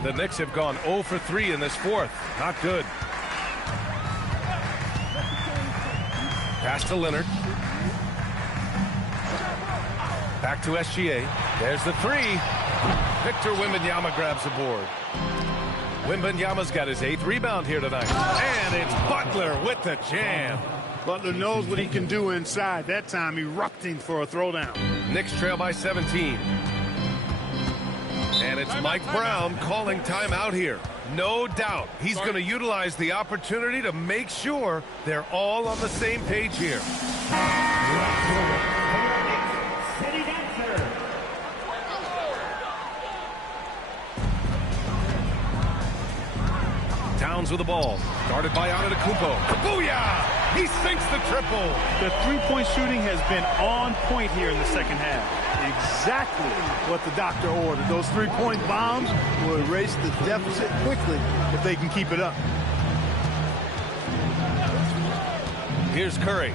The Knicks have gone 0 for 3 in this fourth. Not good. Pass to Leonard. Back to SGA. There's the three. Victor Wembanyama grabs the board. Wembanyama's got his 8th rebound here tonight. And it's Butler with the jam. Butler knows what he can do inside. That time erupting for a throwdown. Knicks trail by 17. And it's Mike Brown calling timeout here. No doubt he's going to utilize the opportunity to make sure they're all on the same page here. Towns with the ball. Guarded by Antetokounmpo. Booyah! He sinks the triple. The three-point shooting has been on point here in the second half. Exactly what the doctor ordered. Those three-point bombs will erase the deficit quickly if they can keep it up. Here's Curry.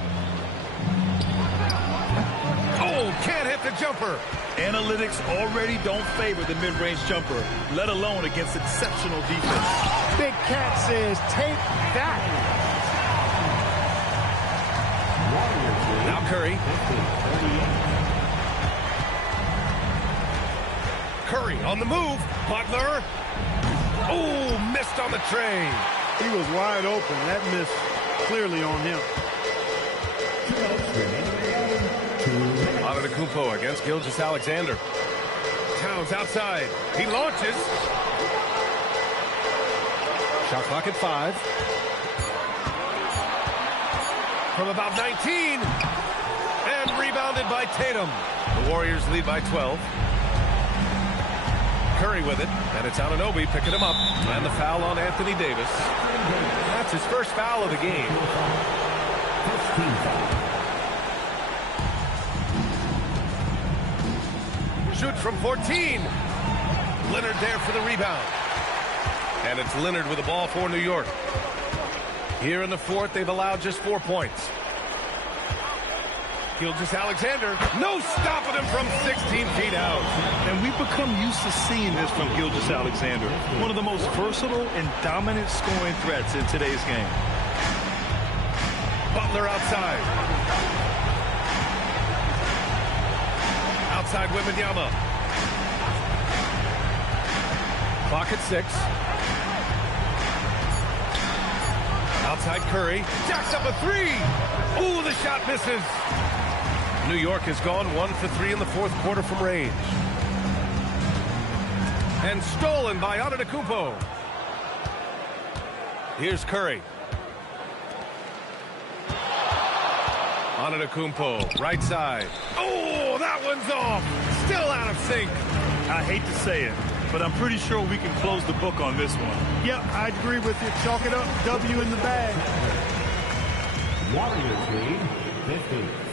Oh, can't hit the jumper. Analytics already don't favor the mid-range jumper, let alone against exceptional defense. Big Cat says, take that. Now Curry. Curry on the move. Butler. Oh, missed on the tray. He was wide open. That miss clearly on him. Antetokounmpo against Gilgeous-Alexander. Towns outside. He launches. Shot clock at 5. From about 19. And rebounded by Tatum. The Warriors lead by 12. Curry with it, and it's Anunoby picking him up. And the foul on Anthony Davis. That's his first foul of the game. Shoots from 14. Leonard there for the rebound. And it's Leonard with the ball for New York. Here in the fourth, they've allowed just 4 points. Gilgeous-Alexander, no stopping him from 16 feet out. And we've become used to seeing this from Gilgeous-Alexander, one of the most versatile and dominant scoring threats in today's game. Butler outside. Outside Wembanyama. Clock at 6. Outside Curry. Jacks up a 3. Ooh, the shot misses. New York has gone 1 for 3 in the fourth quarter from range. And stolen by Antetokounmpo. Here's Curry. Antetokounmpo, right side. Oh, that one's off. Still out of sync. I hate to say it, but I'm pretty sure we can close the book on this one. Yep, I'd agree with you. Chalk it up. W in the bag. Warriors lead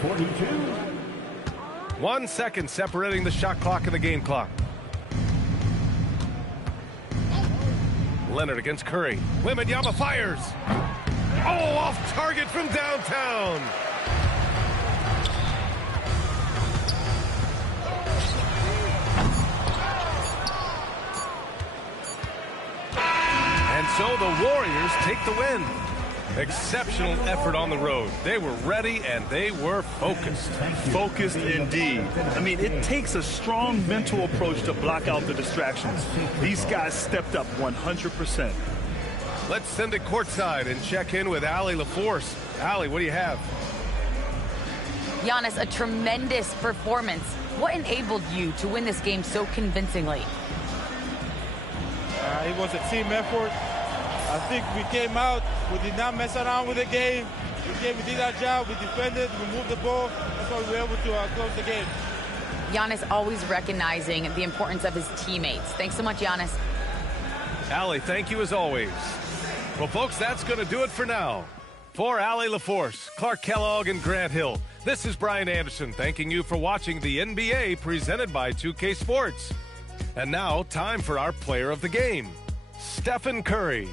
50-42. 1 second separating the shot clock and the game clock. Leonard against Curry. Wembanyama fires. Oh, off target from downtown. so the Warriors take the win. Exceptional effort on the road. They were ready and they were focused. Focused indeed. I mean, it takes a strong mental approach to block out the distractions. These guys stepped up 100%. Let's send it courtside and check in with Allie LaForce. Allie, what do you have? Giannis, a tremendous performance. What enabled you to win this game so convincingly? It was a team effort. I think we came out, we did not mess around with the game. We did our job, we defended, we moved the ball. That's why we were able to close the game. Giannis always recognizing the importance of his teammates. Thanks so much, Giannis. Allie, thank you as always. Well, folks, that's going to do it for now. For Allie LaForce, Clark Kellogg, and Grant Hill, this is Brian Anderson thanking you for watching the NBA presented by 2K Sports. And now, time for our player of the game, Stephen Curry.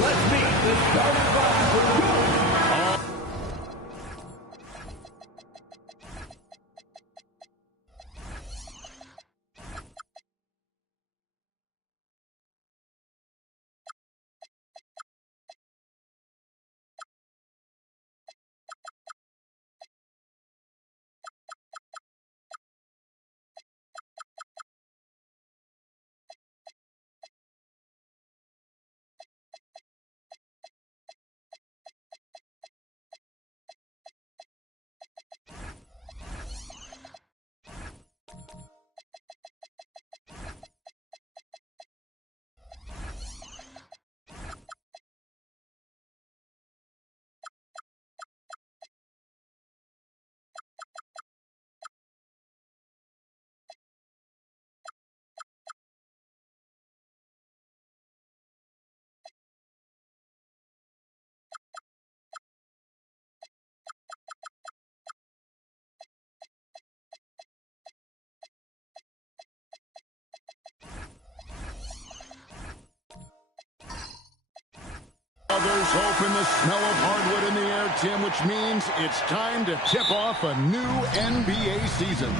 Let's meet the starting five for the There's hope in the smell of hardwood in the air, Tim, which means it's time to tip off a new NBA season.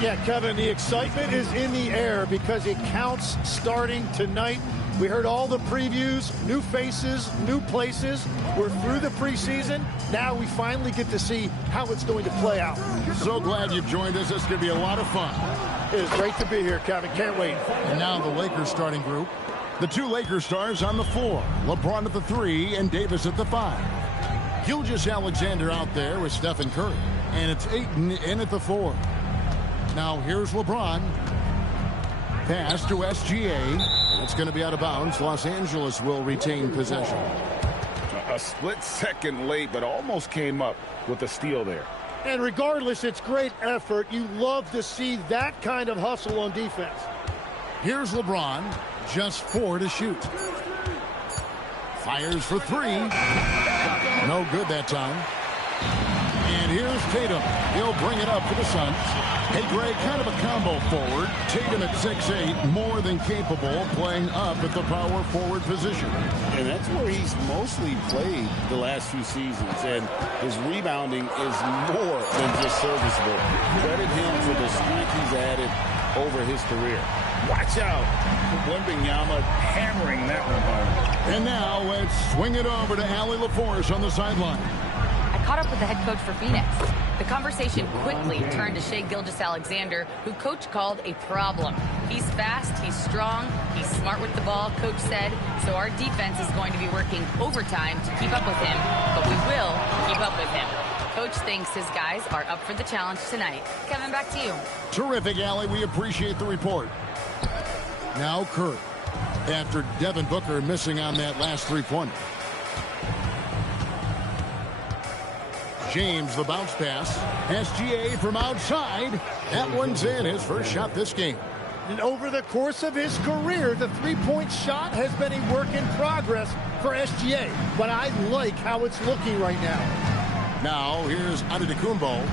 Yeah, Kevin, the excitement is in the air because it counts starting tonight. We heard all the previews, new faces, new places. We're through the preseason. Now we finally get to see how it's going to play out. So glad you've joined us. It's going to be a lot of fun. It is great to be here, Kevin. Can't wait. And now the Lakers starting group. The two Lakers stars on the floor. LeBron at the 3 and Davis at the 5. Gilgeous-Alexander out there with Stephen Curry. And it's Ayton in at the 4. Now here's LeBron. Pass to SGA. It's going to be out of bounds. Los Angeles will retain possession. A split second late, but almost came up with a steal there. And regardless, it's great effort. You love to see that kind of hustle on defense. Here's LeBron. Just 4 to shoot. Fires for 3. No good that time. And here's Tatum. He'll bring it up for the Suns. Hey, Greg, kind of a combo forward. Tatum at 6'8", more than capable, playing up at the power forward position. And that's where he's mostly played the last few seasons. And his rebounding is more than just serviceable. Credit him for the strength he's added over his career. Watch out. Wembanyama hammering that one home. And now let's swing it over to Allie LaForce on the sideline. I caught up with the head coach for Phoenix. The conversation quickly turned to Shai Gilgeous-Alexander, who coach called a problem. He's fast, he's strong, he's smart with the ball, coach said, so our defense is going to be working overtime to keep up with him, but we will keep up with him. Coach thinks his guys are up for the challenge tonight. Kevin, back to you. Terrific, Allie. We appreciate the report. Now Curry, after Devin Booker missing on that last three-pointer. James, the bounce pass. SGA from outside. That one's in, his first shot this game. And over the course of his career, the three-point shot has been a work in progress for SGA. But I like how it's looking right now. Now, here's Antetokounmpo.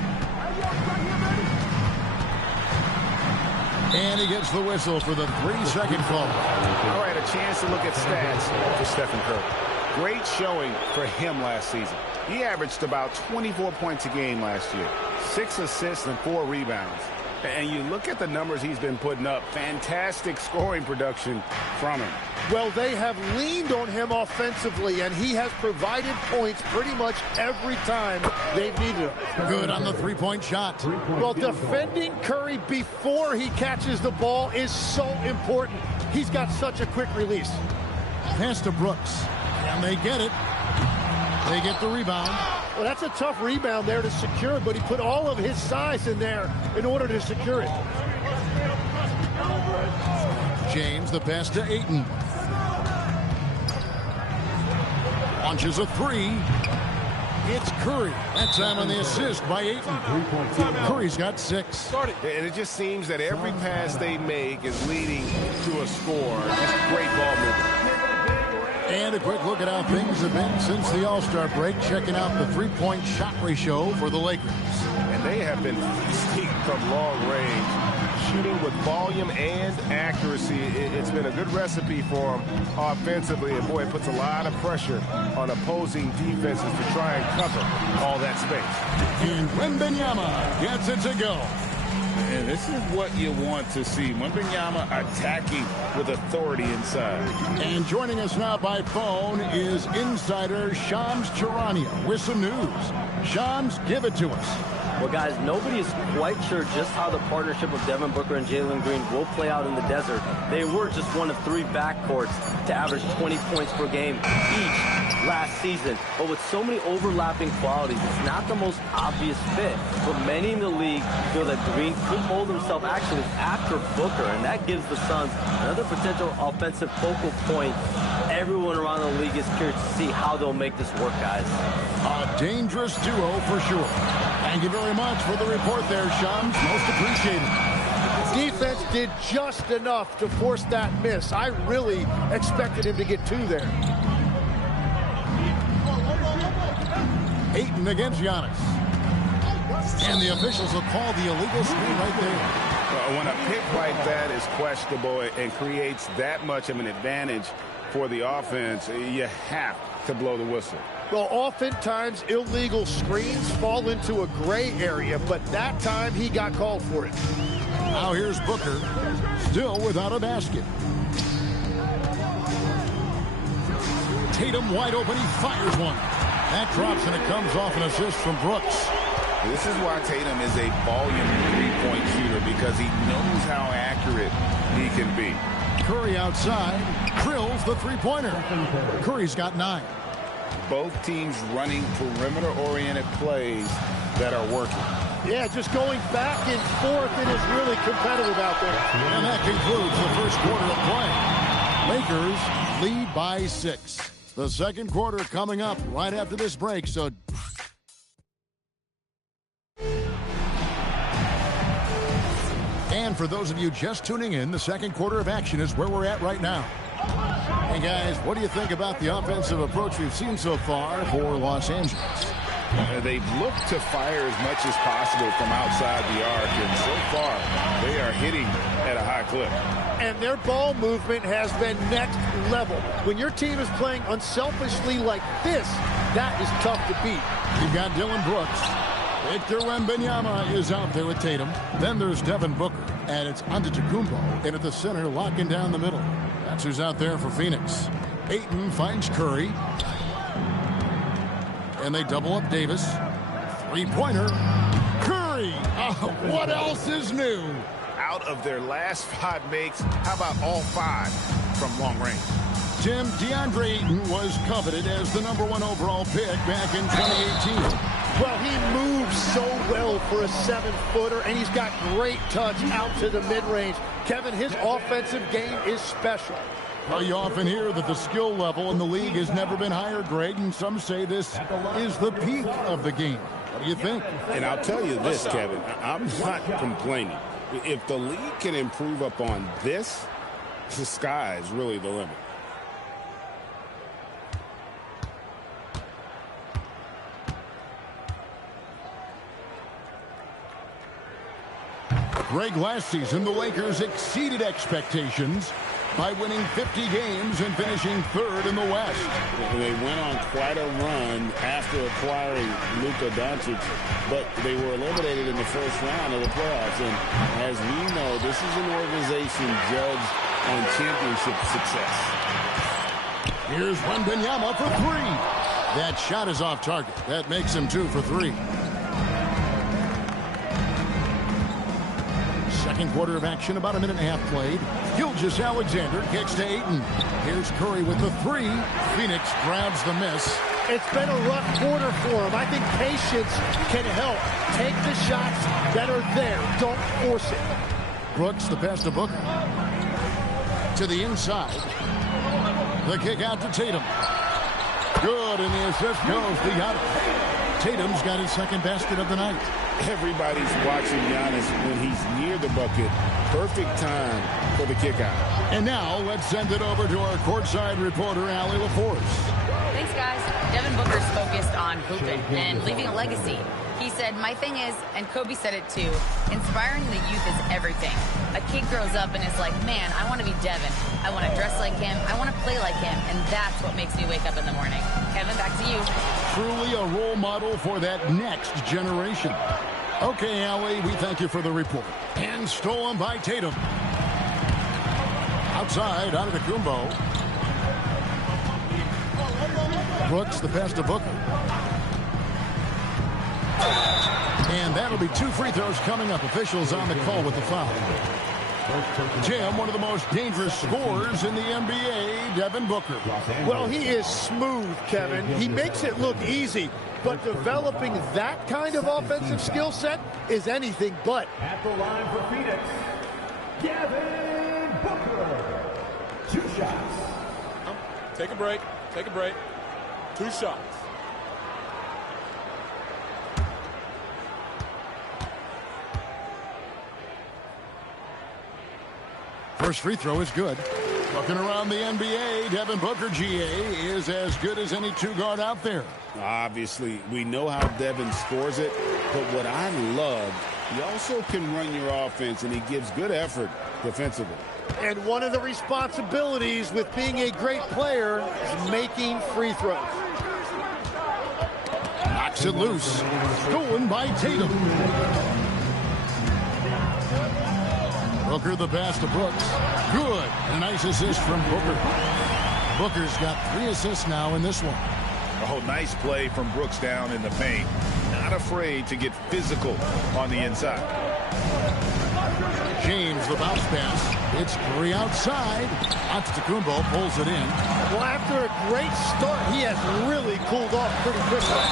And he gets the whistle for the 3-second call. All right, a chance to look at stats for Stephen Curry. Great showing for him last season. He averaged about 24 points a game last year, 6 assists and 4 rebounds. And you look at the numbers he's been putting up, fantastic scoring production from him. Well, they have leaned on him offensively, and he has provided points pretty much every time they've needed him. Good on the three-point shot. Well, defending Curry before he catches the ball is so important. He's got such a quick release. Pass to Brooks, and they get it. They get the rebound. Well, that's a tough rebound there to secure, but he put all of his size in there in order to secure it. James, the pass to Ayton. Launches a 3. It's Curry. That time on the assist by Ayton. Curry's got 6. And it just seems that every pass they make is leading to a score. Just great ball movement. And a quick look at how things have been since the All-Star break. Checking out the three-point shot ratio for the Lakers. And they have been feasting from long range. shooting with volume and accuracy. It's been a good recipe for him offensively, and boy, it puts a lot of pressure on opposing defenses to try and cover all that space. And Wembanyama gets it to go. And this is what you want to see. Wembanyama attacking with authority inside. And joining us now by phone is insider Shams Charania with some news. Shams, give it to us. Well, guys, nobody is quite sure just how the partnership of Devin Booker and Jalen Green will play out in the desert. They were just one of 3 backcourts to average 20 points per game each last season. But with so many overlapping qualities, it's not the most obvious fit. But many in the league feel that Green could mold himself actually after Booker, and that gives the Suns another potential offensive focal point. Everyone around the league is curious to see how they'll make this work, guys. A dangerous duo for sure. Thank you very much for the report there, Shams. Most appreciated. Defense did just enough to force that miss. I really expected him to get 2 there. Ayton against Giannis. And the officials will call the illegal screen right there. When a pick like that is questionable and creates that much of an advantage for the offense, you have to blow the whistle. Well, oftentimes illegal screens fall into a gray area, but that time he got called for it. Now here's Booker, still without a basket. Tatum wide open, he fires one. That drops and it comes off an assist from Brooks. This is why Tatum is a volume three-point shooter, because he knows how accurate he can be. Curry outside, drills the three-pointer. Curry's got 9. Both teams running perimeter-oriented plays that are working. Yeah, just going back and forth, it is really competitive out there. And that concludes the first quarter of play. Lakers lead by 6. The second quarter coming up right after this break, so... And for those of you just tuning in, the second quarter of action is where we're at right now. Hey guys, what do you think about the offensive approach we've seen so far for Los Angeles? They've looked to fire as much as possible from outside the arc, and so far they are hitting at a high clip. And their ball movement has been next level. When your team is playing unselfishly like this, that is tough to beat. You've got Dylan Brooks. Victor Wembanyama is out there with Tatum. Then there's Devin Booker, and it's Antetokounmpo in at the center, locking down the middle. That's who's out there for Phoenix. Ayton finds Curry. And they double up Davis. Three-pointer. Curry! Oh, what else is new? Out of their last 5 makes, how about all 5 from long range? Tim, DeAndre Ayton was coveted as the #1 overall pick back in 2018. Well, he moves so well for a 7-footer, and he's got great touch out to the mid-range. Kevin, his offensive game is special. Well, you often hear that the skill level in the league has never been higher, Greg, and some say this is the peak of the game. What do you think? And I'll tell you this, Kevin, I'm not complaining. If the league can improve upon this, the sky is really the limit. Greg, last season, the Lakers exceeded expectations by winning 50 games and finishing 3rd in the West. They went on quite a run after acquiring Luka Doncic, but they were eliminated in the first round of the playoffs. And as we know, this is an organization judged on championship success. Here's Wembanyama for 3. That shot is off target. That makes him 2 for 3. Second quarter of action, about a minute and a half played. Gilgeous-Alexander kicks to Ayton. Here's Curry with the 3. Phoenix grabs the miss. It's been a rough quarter for him. I think patience can help. Take the shots that are there. Don't force it. Brooks, the pass to Booker. To the inside. The kick out to Tatum. Good, and the assist goes to Giannis. Tatum's got his second basket of the night. Everybody's watching Giannis when he's near the bucket. Perfect time for the kick out. And now let's send it over to our courtside reporter, Allie LaForce. Thanks, guys. Devin Booker's focused on hooping and leaving a legacy. He said, my thing is, and Kobe said it too, inspiring the youth is everything. A kid grows up and is like, man, I want to be Devin. I want to dress like him. I want to play like him. And that's what makes me wake up in the morning. Kevin, back to you. Truly a role model for that next generation. Okay, Allie, we thank you for the report. And stolen by Tatum. Outside, Antetokounmpo. Brooks, the pass to Booker. And that'll be 2 free throws coming up. Officials on the call with the foul. Jim, one of the most dangerous scorers in the NBA, Devin Booker. Well, he is smooth, Kevin. He makes it look easy, but developing that kind of offensive skill set is anything but. At the line for Phoenix, Devin Booker. 2 shots. Take a break. Take a break. 2 shots. First free throw is good. Looking around the NBA, Devin Booker, GA, is as good as any 2-guard out there. Obviously, we know how Devin scores it, but what I love, he also can run your offense, and he gives good effort defensively. And one of the responsibilities with being a great player is making free throws. Knocks it loose. Stolen by Tatum. Booker the pass to Brooks. Good. A nice assist from Booker. Booker's got 3 assists now in this one. Oh, nice play from Brooks down in the paint. Not afraid to get physical on the inside. James, the bounce pass. It's Curry outside. Antetokounmpo pulls it in. Well, after a great start, he has really cooled off pretty quickly.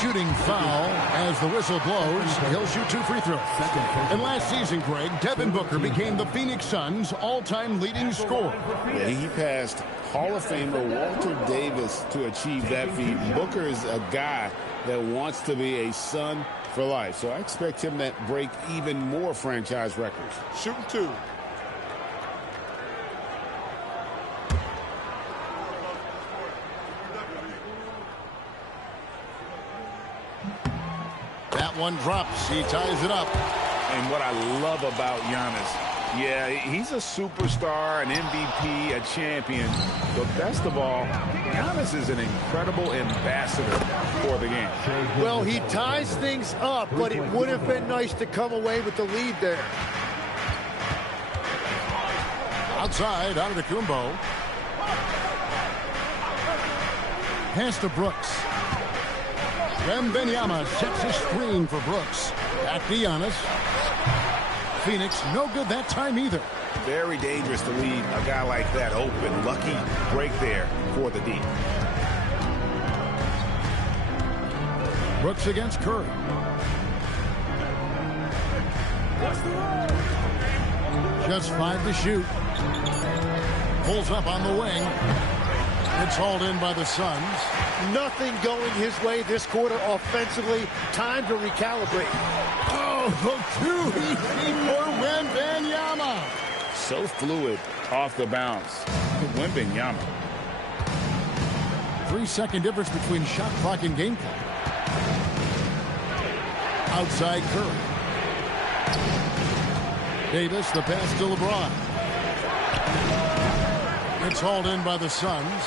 Shooting foul as the whistle blows. He'll shoot 2 free throws. And last season, Greg, Devin Booker became the Phoenix Suns' all-time leading scorer. Yeah, he passed Hall of Famer Walter Davis to achieve that feat. Booker is a guy that wants to be a Sun for life. So I expect him to break even more franchise records. Shooting 2. That one drops. He ties it up. And what I love about Giannis, yeah, he's a superstar, an MVP, a champion. But best of all, Giannis is an incredible ambassador for the game. Well, he ties things up, but it would have been nice to come away with the lead there. Outside, Antetokounmpo. Pass to Brooks. Wembanyama sets a screen for Brooks. Back to Giannis. Phoenix, no good that time either. Very dangerous to leave a guy like that open. Lucky break there for the D. Brooks against Curry. Just 5 to shoot. Pulls up on the wing. It's hauled in by the Suns. Nothing going his way this quarter offensively. Time to recalibrate. Oh, too easy for Wembanyama. So fluid off the bounce. Wembanyama. 3-second difference between shot clock and game clock. Outside Curry. Davis, the pass to LeBron. It's hauled in by the Suns.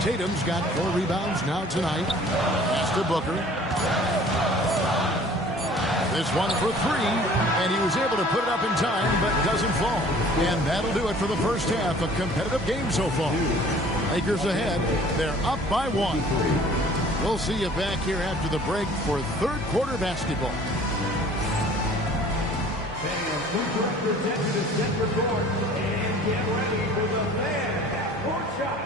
Tatum's got 4 rebounds now tonight. Pass to Booker. This one for 3, and he was able to put it up in time, but doesn't fall. And that'll do it for the first half. A competitive game so far. Lakers ahead. They're up by 1. We'll see you back here after the break for 3rd quarter basketball. Fans, move director to the center court and get ready for the fan half-court shot.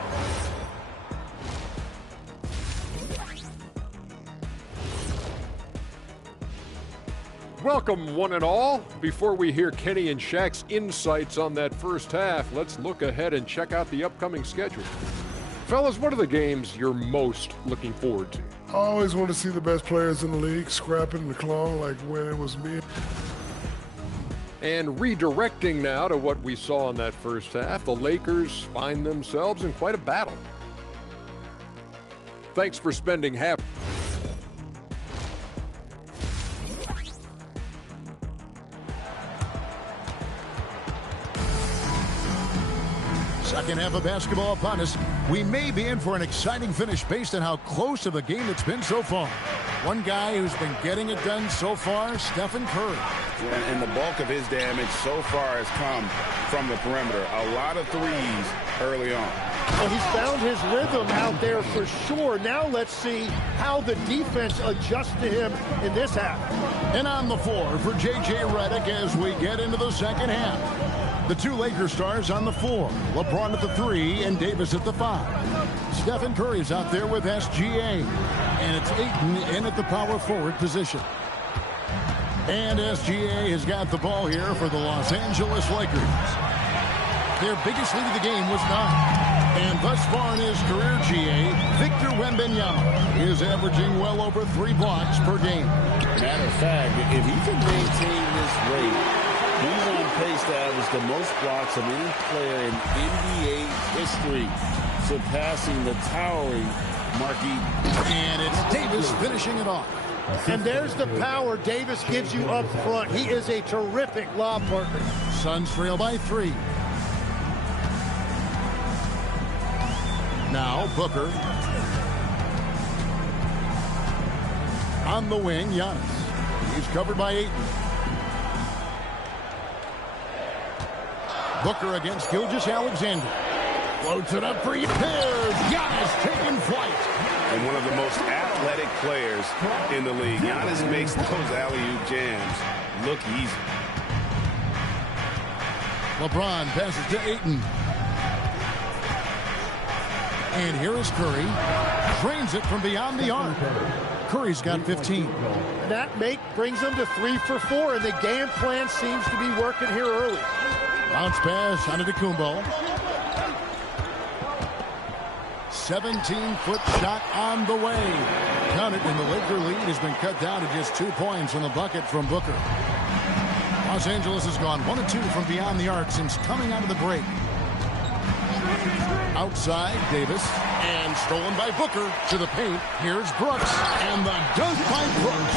Welcome, one and all. Before we hear Kenny and Shaq's insights on that first half, let's look ahead and check out the upcoming schedule. Fellas, what are the games you're most looking forward to? I always want to see the best players in the league scrapping the claw like when it was me. And redirecting now to what we saw in that first half, the Lakers find themselves in quite a battle. Thanks for spending half. Second half of basketball upon us. We may be in for an exciting finish based on how close of a game it's been so far. One guy who's been getting it done so far, Stephen Curry. And the bulk of his damage so far has come from the perimeter. A lot of threes early on. Well, he's found his rhythm out there for sure. Now let's see how the defense adjusts to him in this half. And on the floor for J.J. Redick as we get into the second half. The two Lakers stars on the floor. LeBron at the 3 and Davis at the 5. Stephen Curry's out there with SGA. And it's Ayton in at the power forward position. And SGA has got the ball here for the Los Angeles Lakers. Their biggest lead of the game was 9. And thus far in his career, GA, Victor Wembanyama is averaging well over 3 blocks per game. Matter of fact, if he can maintain this rate, he's on pace to average the most blocks of any player in NBA history, surpassing the towering Marquis. And it's Davis finishing it off. And there's the power Davis gives you up front. He is a terrific lob partner. Suns trail by 3. Now Booker. On the wing, Giannis. He's covered by Ayton. Booker against Gilgeous-Alexander. Floats it up for pairs. Giannis taking flight. And one of the most athletic players in the league. Giannis makes those alley-oop jams look easy. LeBron passes to Ayton. And here is Curry. Drains it from beyond the arc. Curry's got 15. That brings them to 3 for 4, and the game plan seems to be working here early. Bounce pass on Antetokounmpo. 17-foot shot on the way. Count it, and the Laker lead has been cut down to just 2 points on the bucket from Booker. Los Angeles has gone 1 of 2 from beyond the arc since coming out of the break. Outside, Davis, and stolen by Booker to the paint. Here's Brooks, and the dunk by Brooks.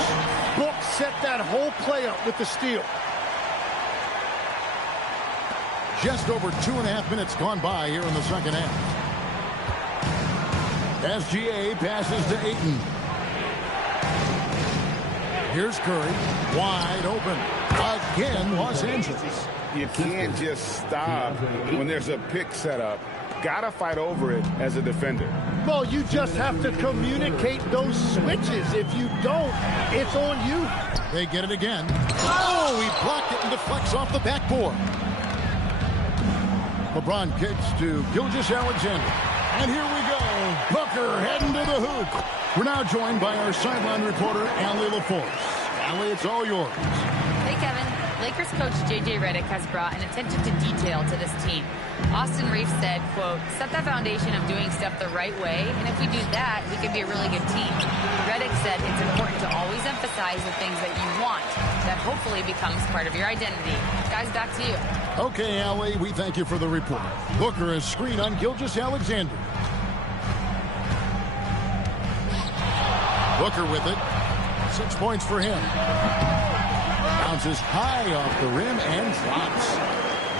Brooks set that whole play up with the steal. Just over 2.5 minutes gone by here in the second half. SGA passes to Ayton. Here's Curry, wide open. Again, Los Angeles. You can't just stop when there's a pick set up. Gotta fight over it as a defender. Well, you just have to communicate those switches. If you don't, it's on you. They get it again. Oh, he blocked it and deflects off the backboard. LeBron kicks to Gilgeous-Alexander. And here we go. Booker heading to the hoop. We're now joined by our sideline reporter, Allie LaForce. Allie, it's all yours. Hey, Kevin. Lakers coach J.J. Redick has brought an attention to detail to this team. Austin Reeves said, quote, set that foundation of doing stuff the right way, and if we do that, we can be a really good team. Redick said it's important to always emphasize the things that you want. That hopefully becomes part of your identity. Guys, back to you. Okay, Allie, we thank you for the report. Booker is screen on Gilgeous-Alexander. Booker with it. 6 points for him. Bounces high off the rim and drops.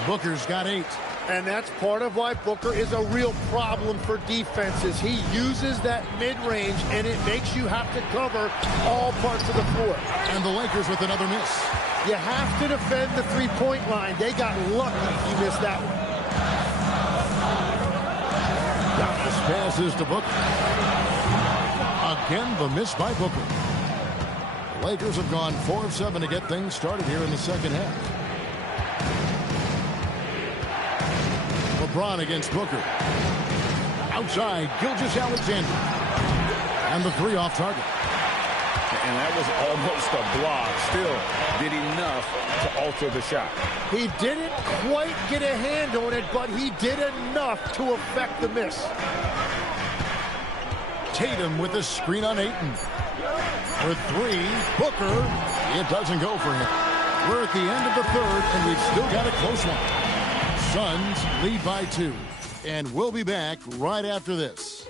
Booker's got 8. And that's part of why Booker is a real problem for defenses. He uses that mid-range, and it makes you have to cover all parts of the floor. And the Lakers with another miss. You have to defend the three-point line. They got lucky you missed that one. This passes to Booker. Again, the miss by Booker. The Lakers have gone 4 of 7 to get things started here in the second half. LeBron against Booker. Outside, Gilgeous-Alexander. And the 3 off target. And that was almost a block. Still did enough to alter the shot. He didn't quite get a hand on it, but he did enough to affect the miss. Tatum with a screen on Ayton. For 3, Booker. It doesn't go for him. We're at the end of the third, and we've still got a close one. Suns lead by 2. And we'll be back right after this.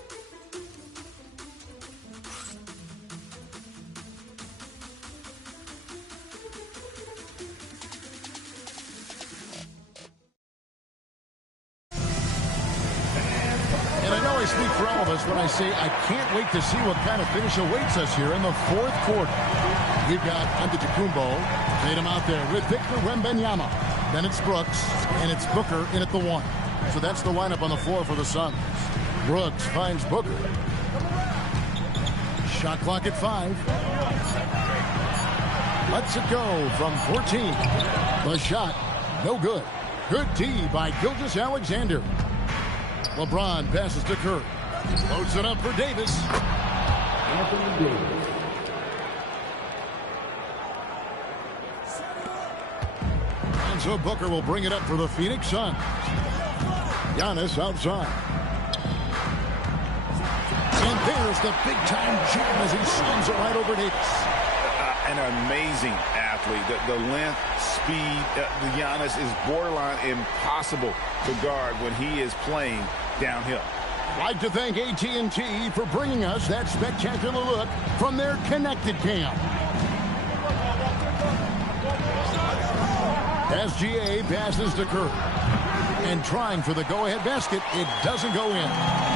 notice when I say I can't wait to see what kind of finish awaits us here in the fourth quarter. We've got Antetokounmpo, made him out there with Victor Wembanyama. Then it's Brooks, and it's Booker in at the 1. So that's the lineup on the floor for the Suns. Brooks finds Booker. Shot clock at 5. Lets it go from 14. The shot, no good. Good D by Gilgeous-Alexander. LeBron passes to Curry. Loads it up for Davis. Anthony Davis. And so Booker will bring it up for the Phoenix Suns. Giannis outside. And there's the big-time jam as he slams it right over Davis. An amazing athlete. The length, speed, the Giannis is borderline impossible to guard when he is playing downhill. I'd like to thank AT&T for bringing us that spectacular look from their connected cam. SGA passes to Curry. And trying for the go-ahead basket, it doesn't go in.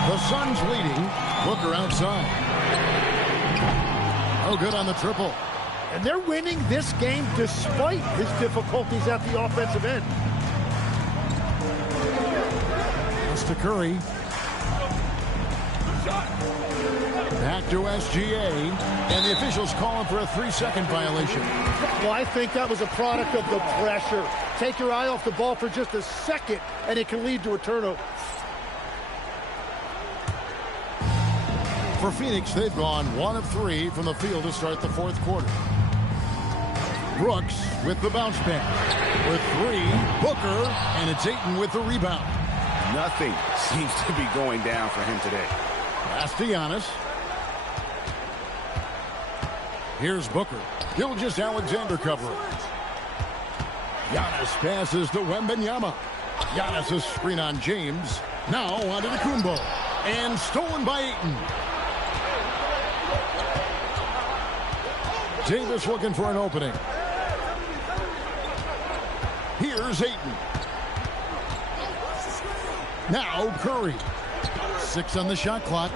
The Suns leading. Booker outside. No good on the triple. And they're winning this game despite his difficulties at the offensive end. Pass to Curry. Back to SGA. And the officials calling for a 3-second violation. Well, I think that was a product of the pressure. Take your eye off the ball for just a second, and it can lead to a turnover. For Phoenix, they've gone 1 of 3 from the field to start the fourth quarter. Brooks with the bounce back. With 3, Booker, and it's Ayton with the rebound. Nothing seems to be going down for him today. Pass to Giannis. Here's Booker. Gilgeous-Alexander covering. Giannis passes to Wembanyama. Giannis' screen on James. Now onto the Kumbo. And stolen by Ayton. Davis looking for an opening. Here's Ayton. Now Curry. 6 on the shot clock.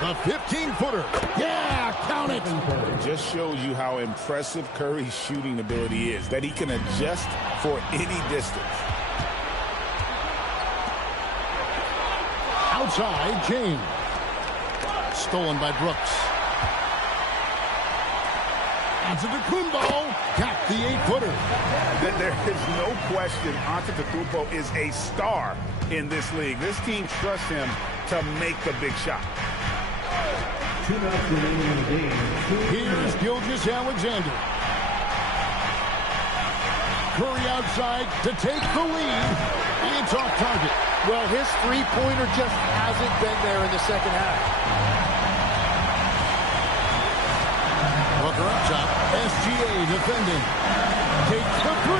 The 15-footer. Yeah, count it. It just shows you how impressive Curry's shooting ability is, that he can adjust for any distance. Outside, James. Stolen by Brooks. Antetokounmpo got the 8-footer. There is no question Antetokounmpo is a star in this league. This team trusts him to make the big shot. 2 minutes remaining in the game. Here's Gilgeous-Alexander. Curry outside to take the lead. It's off target. Well, his three-pointer just hasn't been there in the second half. Booker up top. SGA defending. Takes the 3.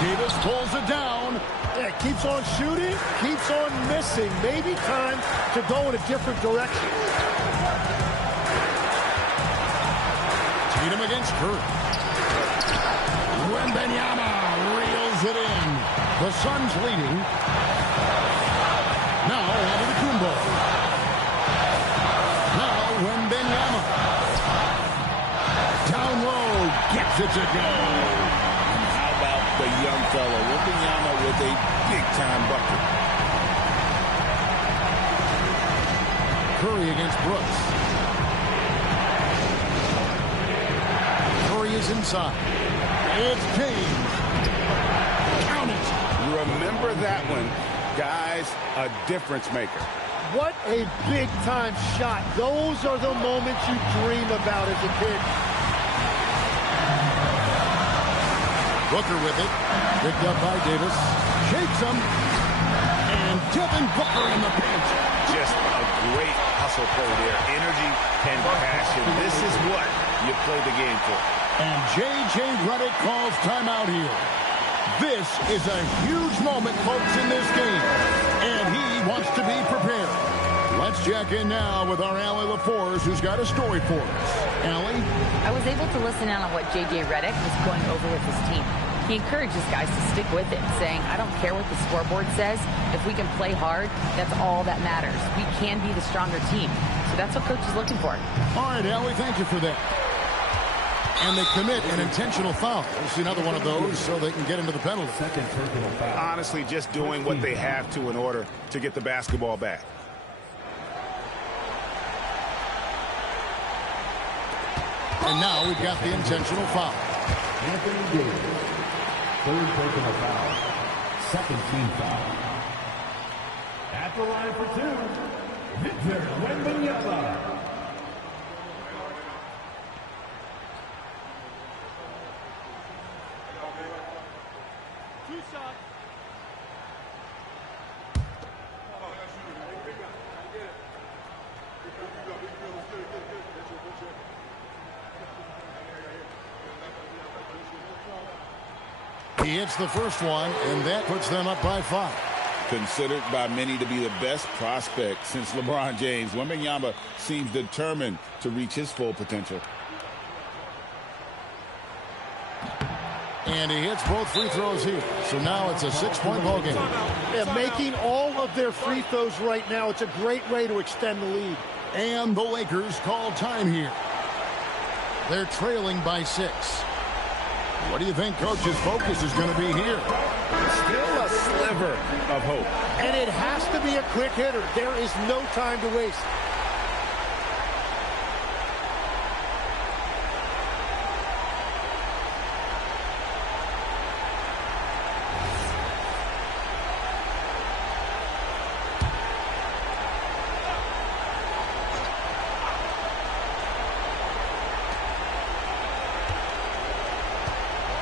Davis pulls it down. Yeah, keeps on shooting, keeps on missing. Maybe time to go in a different direction. Tatum against Curry. Wembanyama reels it in. The Suns leading. Now onto the Kumbo. Now Wembanyama. Down low, gets it to go. And how about the young fella, Wembanyama with a big-time bucket. Curry against Brooks. Curry is inside. It's James. Count it. Remember that one, guys, a difference maker. What a big-time shot. Those are the moments you dream about as a kid. Booker with it. Picked up by Davis. Shakes him. And Devin Booker in the paint. Just a great hustle play there. Energy and passion. This is what you play the game for. And J.J. Redick calls timeout here. This is a huge moment, folks, in this game. And he wants to be prepared. Let's check in now with our Allie LaForce, who's got a story for us. Allie? I was able to listen in on what J.J. Redick was going over with his team. He encourages guys to stick with it, saying, I don't care what the scoreboard says. If we can play hard, that's all that matters. We can be the stronger team. So that's what coach is looking for. All right, Allie, thank you for that. And they commit an intentional foul. We'll see another one of those so they can get into the penalty. Honestly, just doing what they have to in order to get the basketball back. And now we've got the intentional foul. Anthony Davis, third personal foul, second team foul. At the line for two, Victor Wembanyama. He hits the first one, and that puts them up by 5. Considered by many to be the best prospect since LeBron James, Wembanyama seems determined to reach his full potential. And he hits both free throws here. So now it's a 6-point ball game. Yeah, making all of their free throws right now, it's a great way to extend the lead. And the Lakers call time here. They're trailing by 6. What do you think coach's focus is going to be here? Still a sliver of hope. And it has to be a quick hitter. There is no time to waste.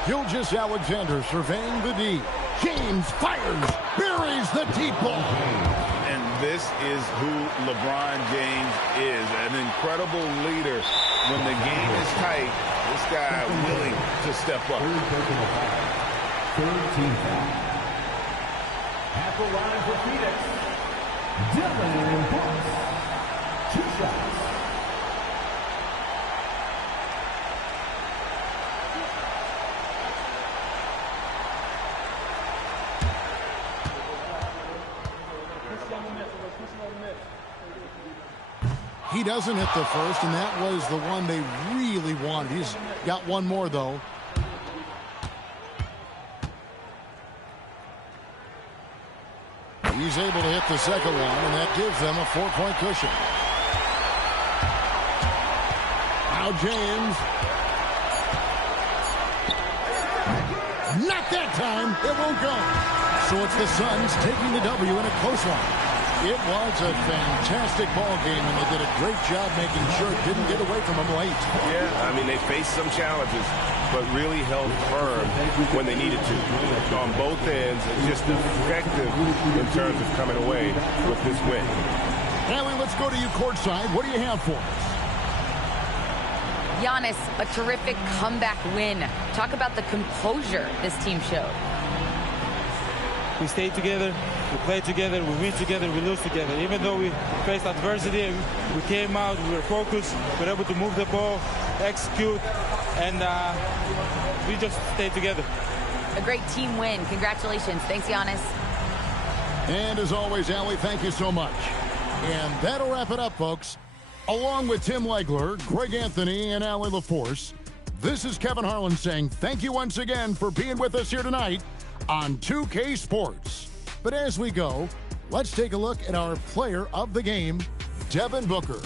Gilgeous-Alexander surveying the D. James fires, buries the deep ball. And this is who LeBron James is, an incredible leader. When the game is tight, this guy willing to step up. Third team foul. At the line for Phoenix, Dillon Brooks. 2 shots. He doesn't hit the first, and that was the one they really wanted. He's got one more, though. He's able to hit the second one, and that gives them a 4-point cushion. Now James. Not that time. It won't go. So it's the Suns taking the W in a close one. It was a fantastic ball game, and they did a great job making sure it didn't get away from them late. Yeah, I mean, they faced some challenges, but really held firm when they needed to. On both ends, just effective in terms of coming away with this win. Allie, let's go to you courtside. What do you have for us? Giannis, a terrific comeback win. Talk about the composure this team showed. We stayed together, we played together, we win together, we lose together. Even though we faced adversity, we came out, we were focused, we were able to move the ball, execute, and we just stayed together. A great team win. Congratulations. Thanks, Giannis. And as always, Allie, thank you so much. And that'll wrap it up, folks. Along with Tim Legler, Greg Anthony, and Allie LaForce, this is Kevin Harlan saying thank you once again for being with us here tonight on 2K Sports. But as we go, let's take a look at our player of the game, Devin Booker.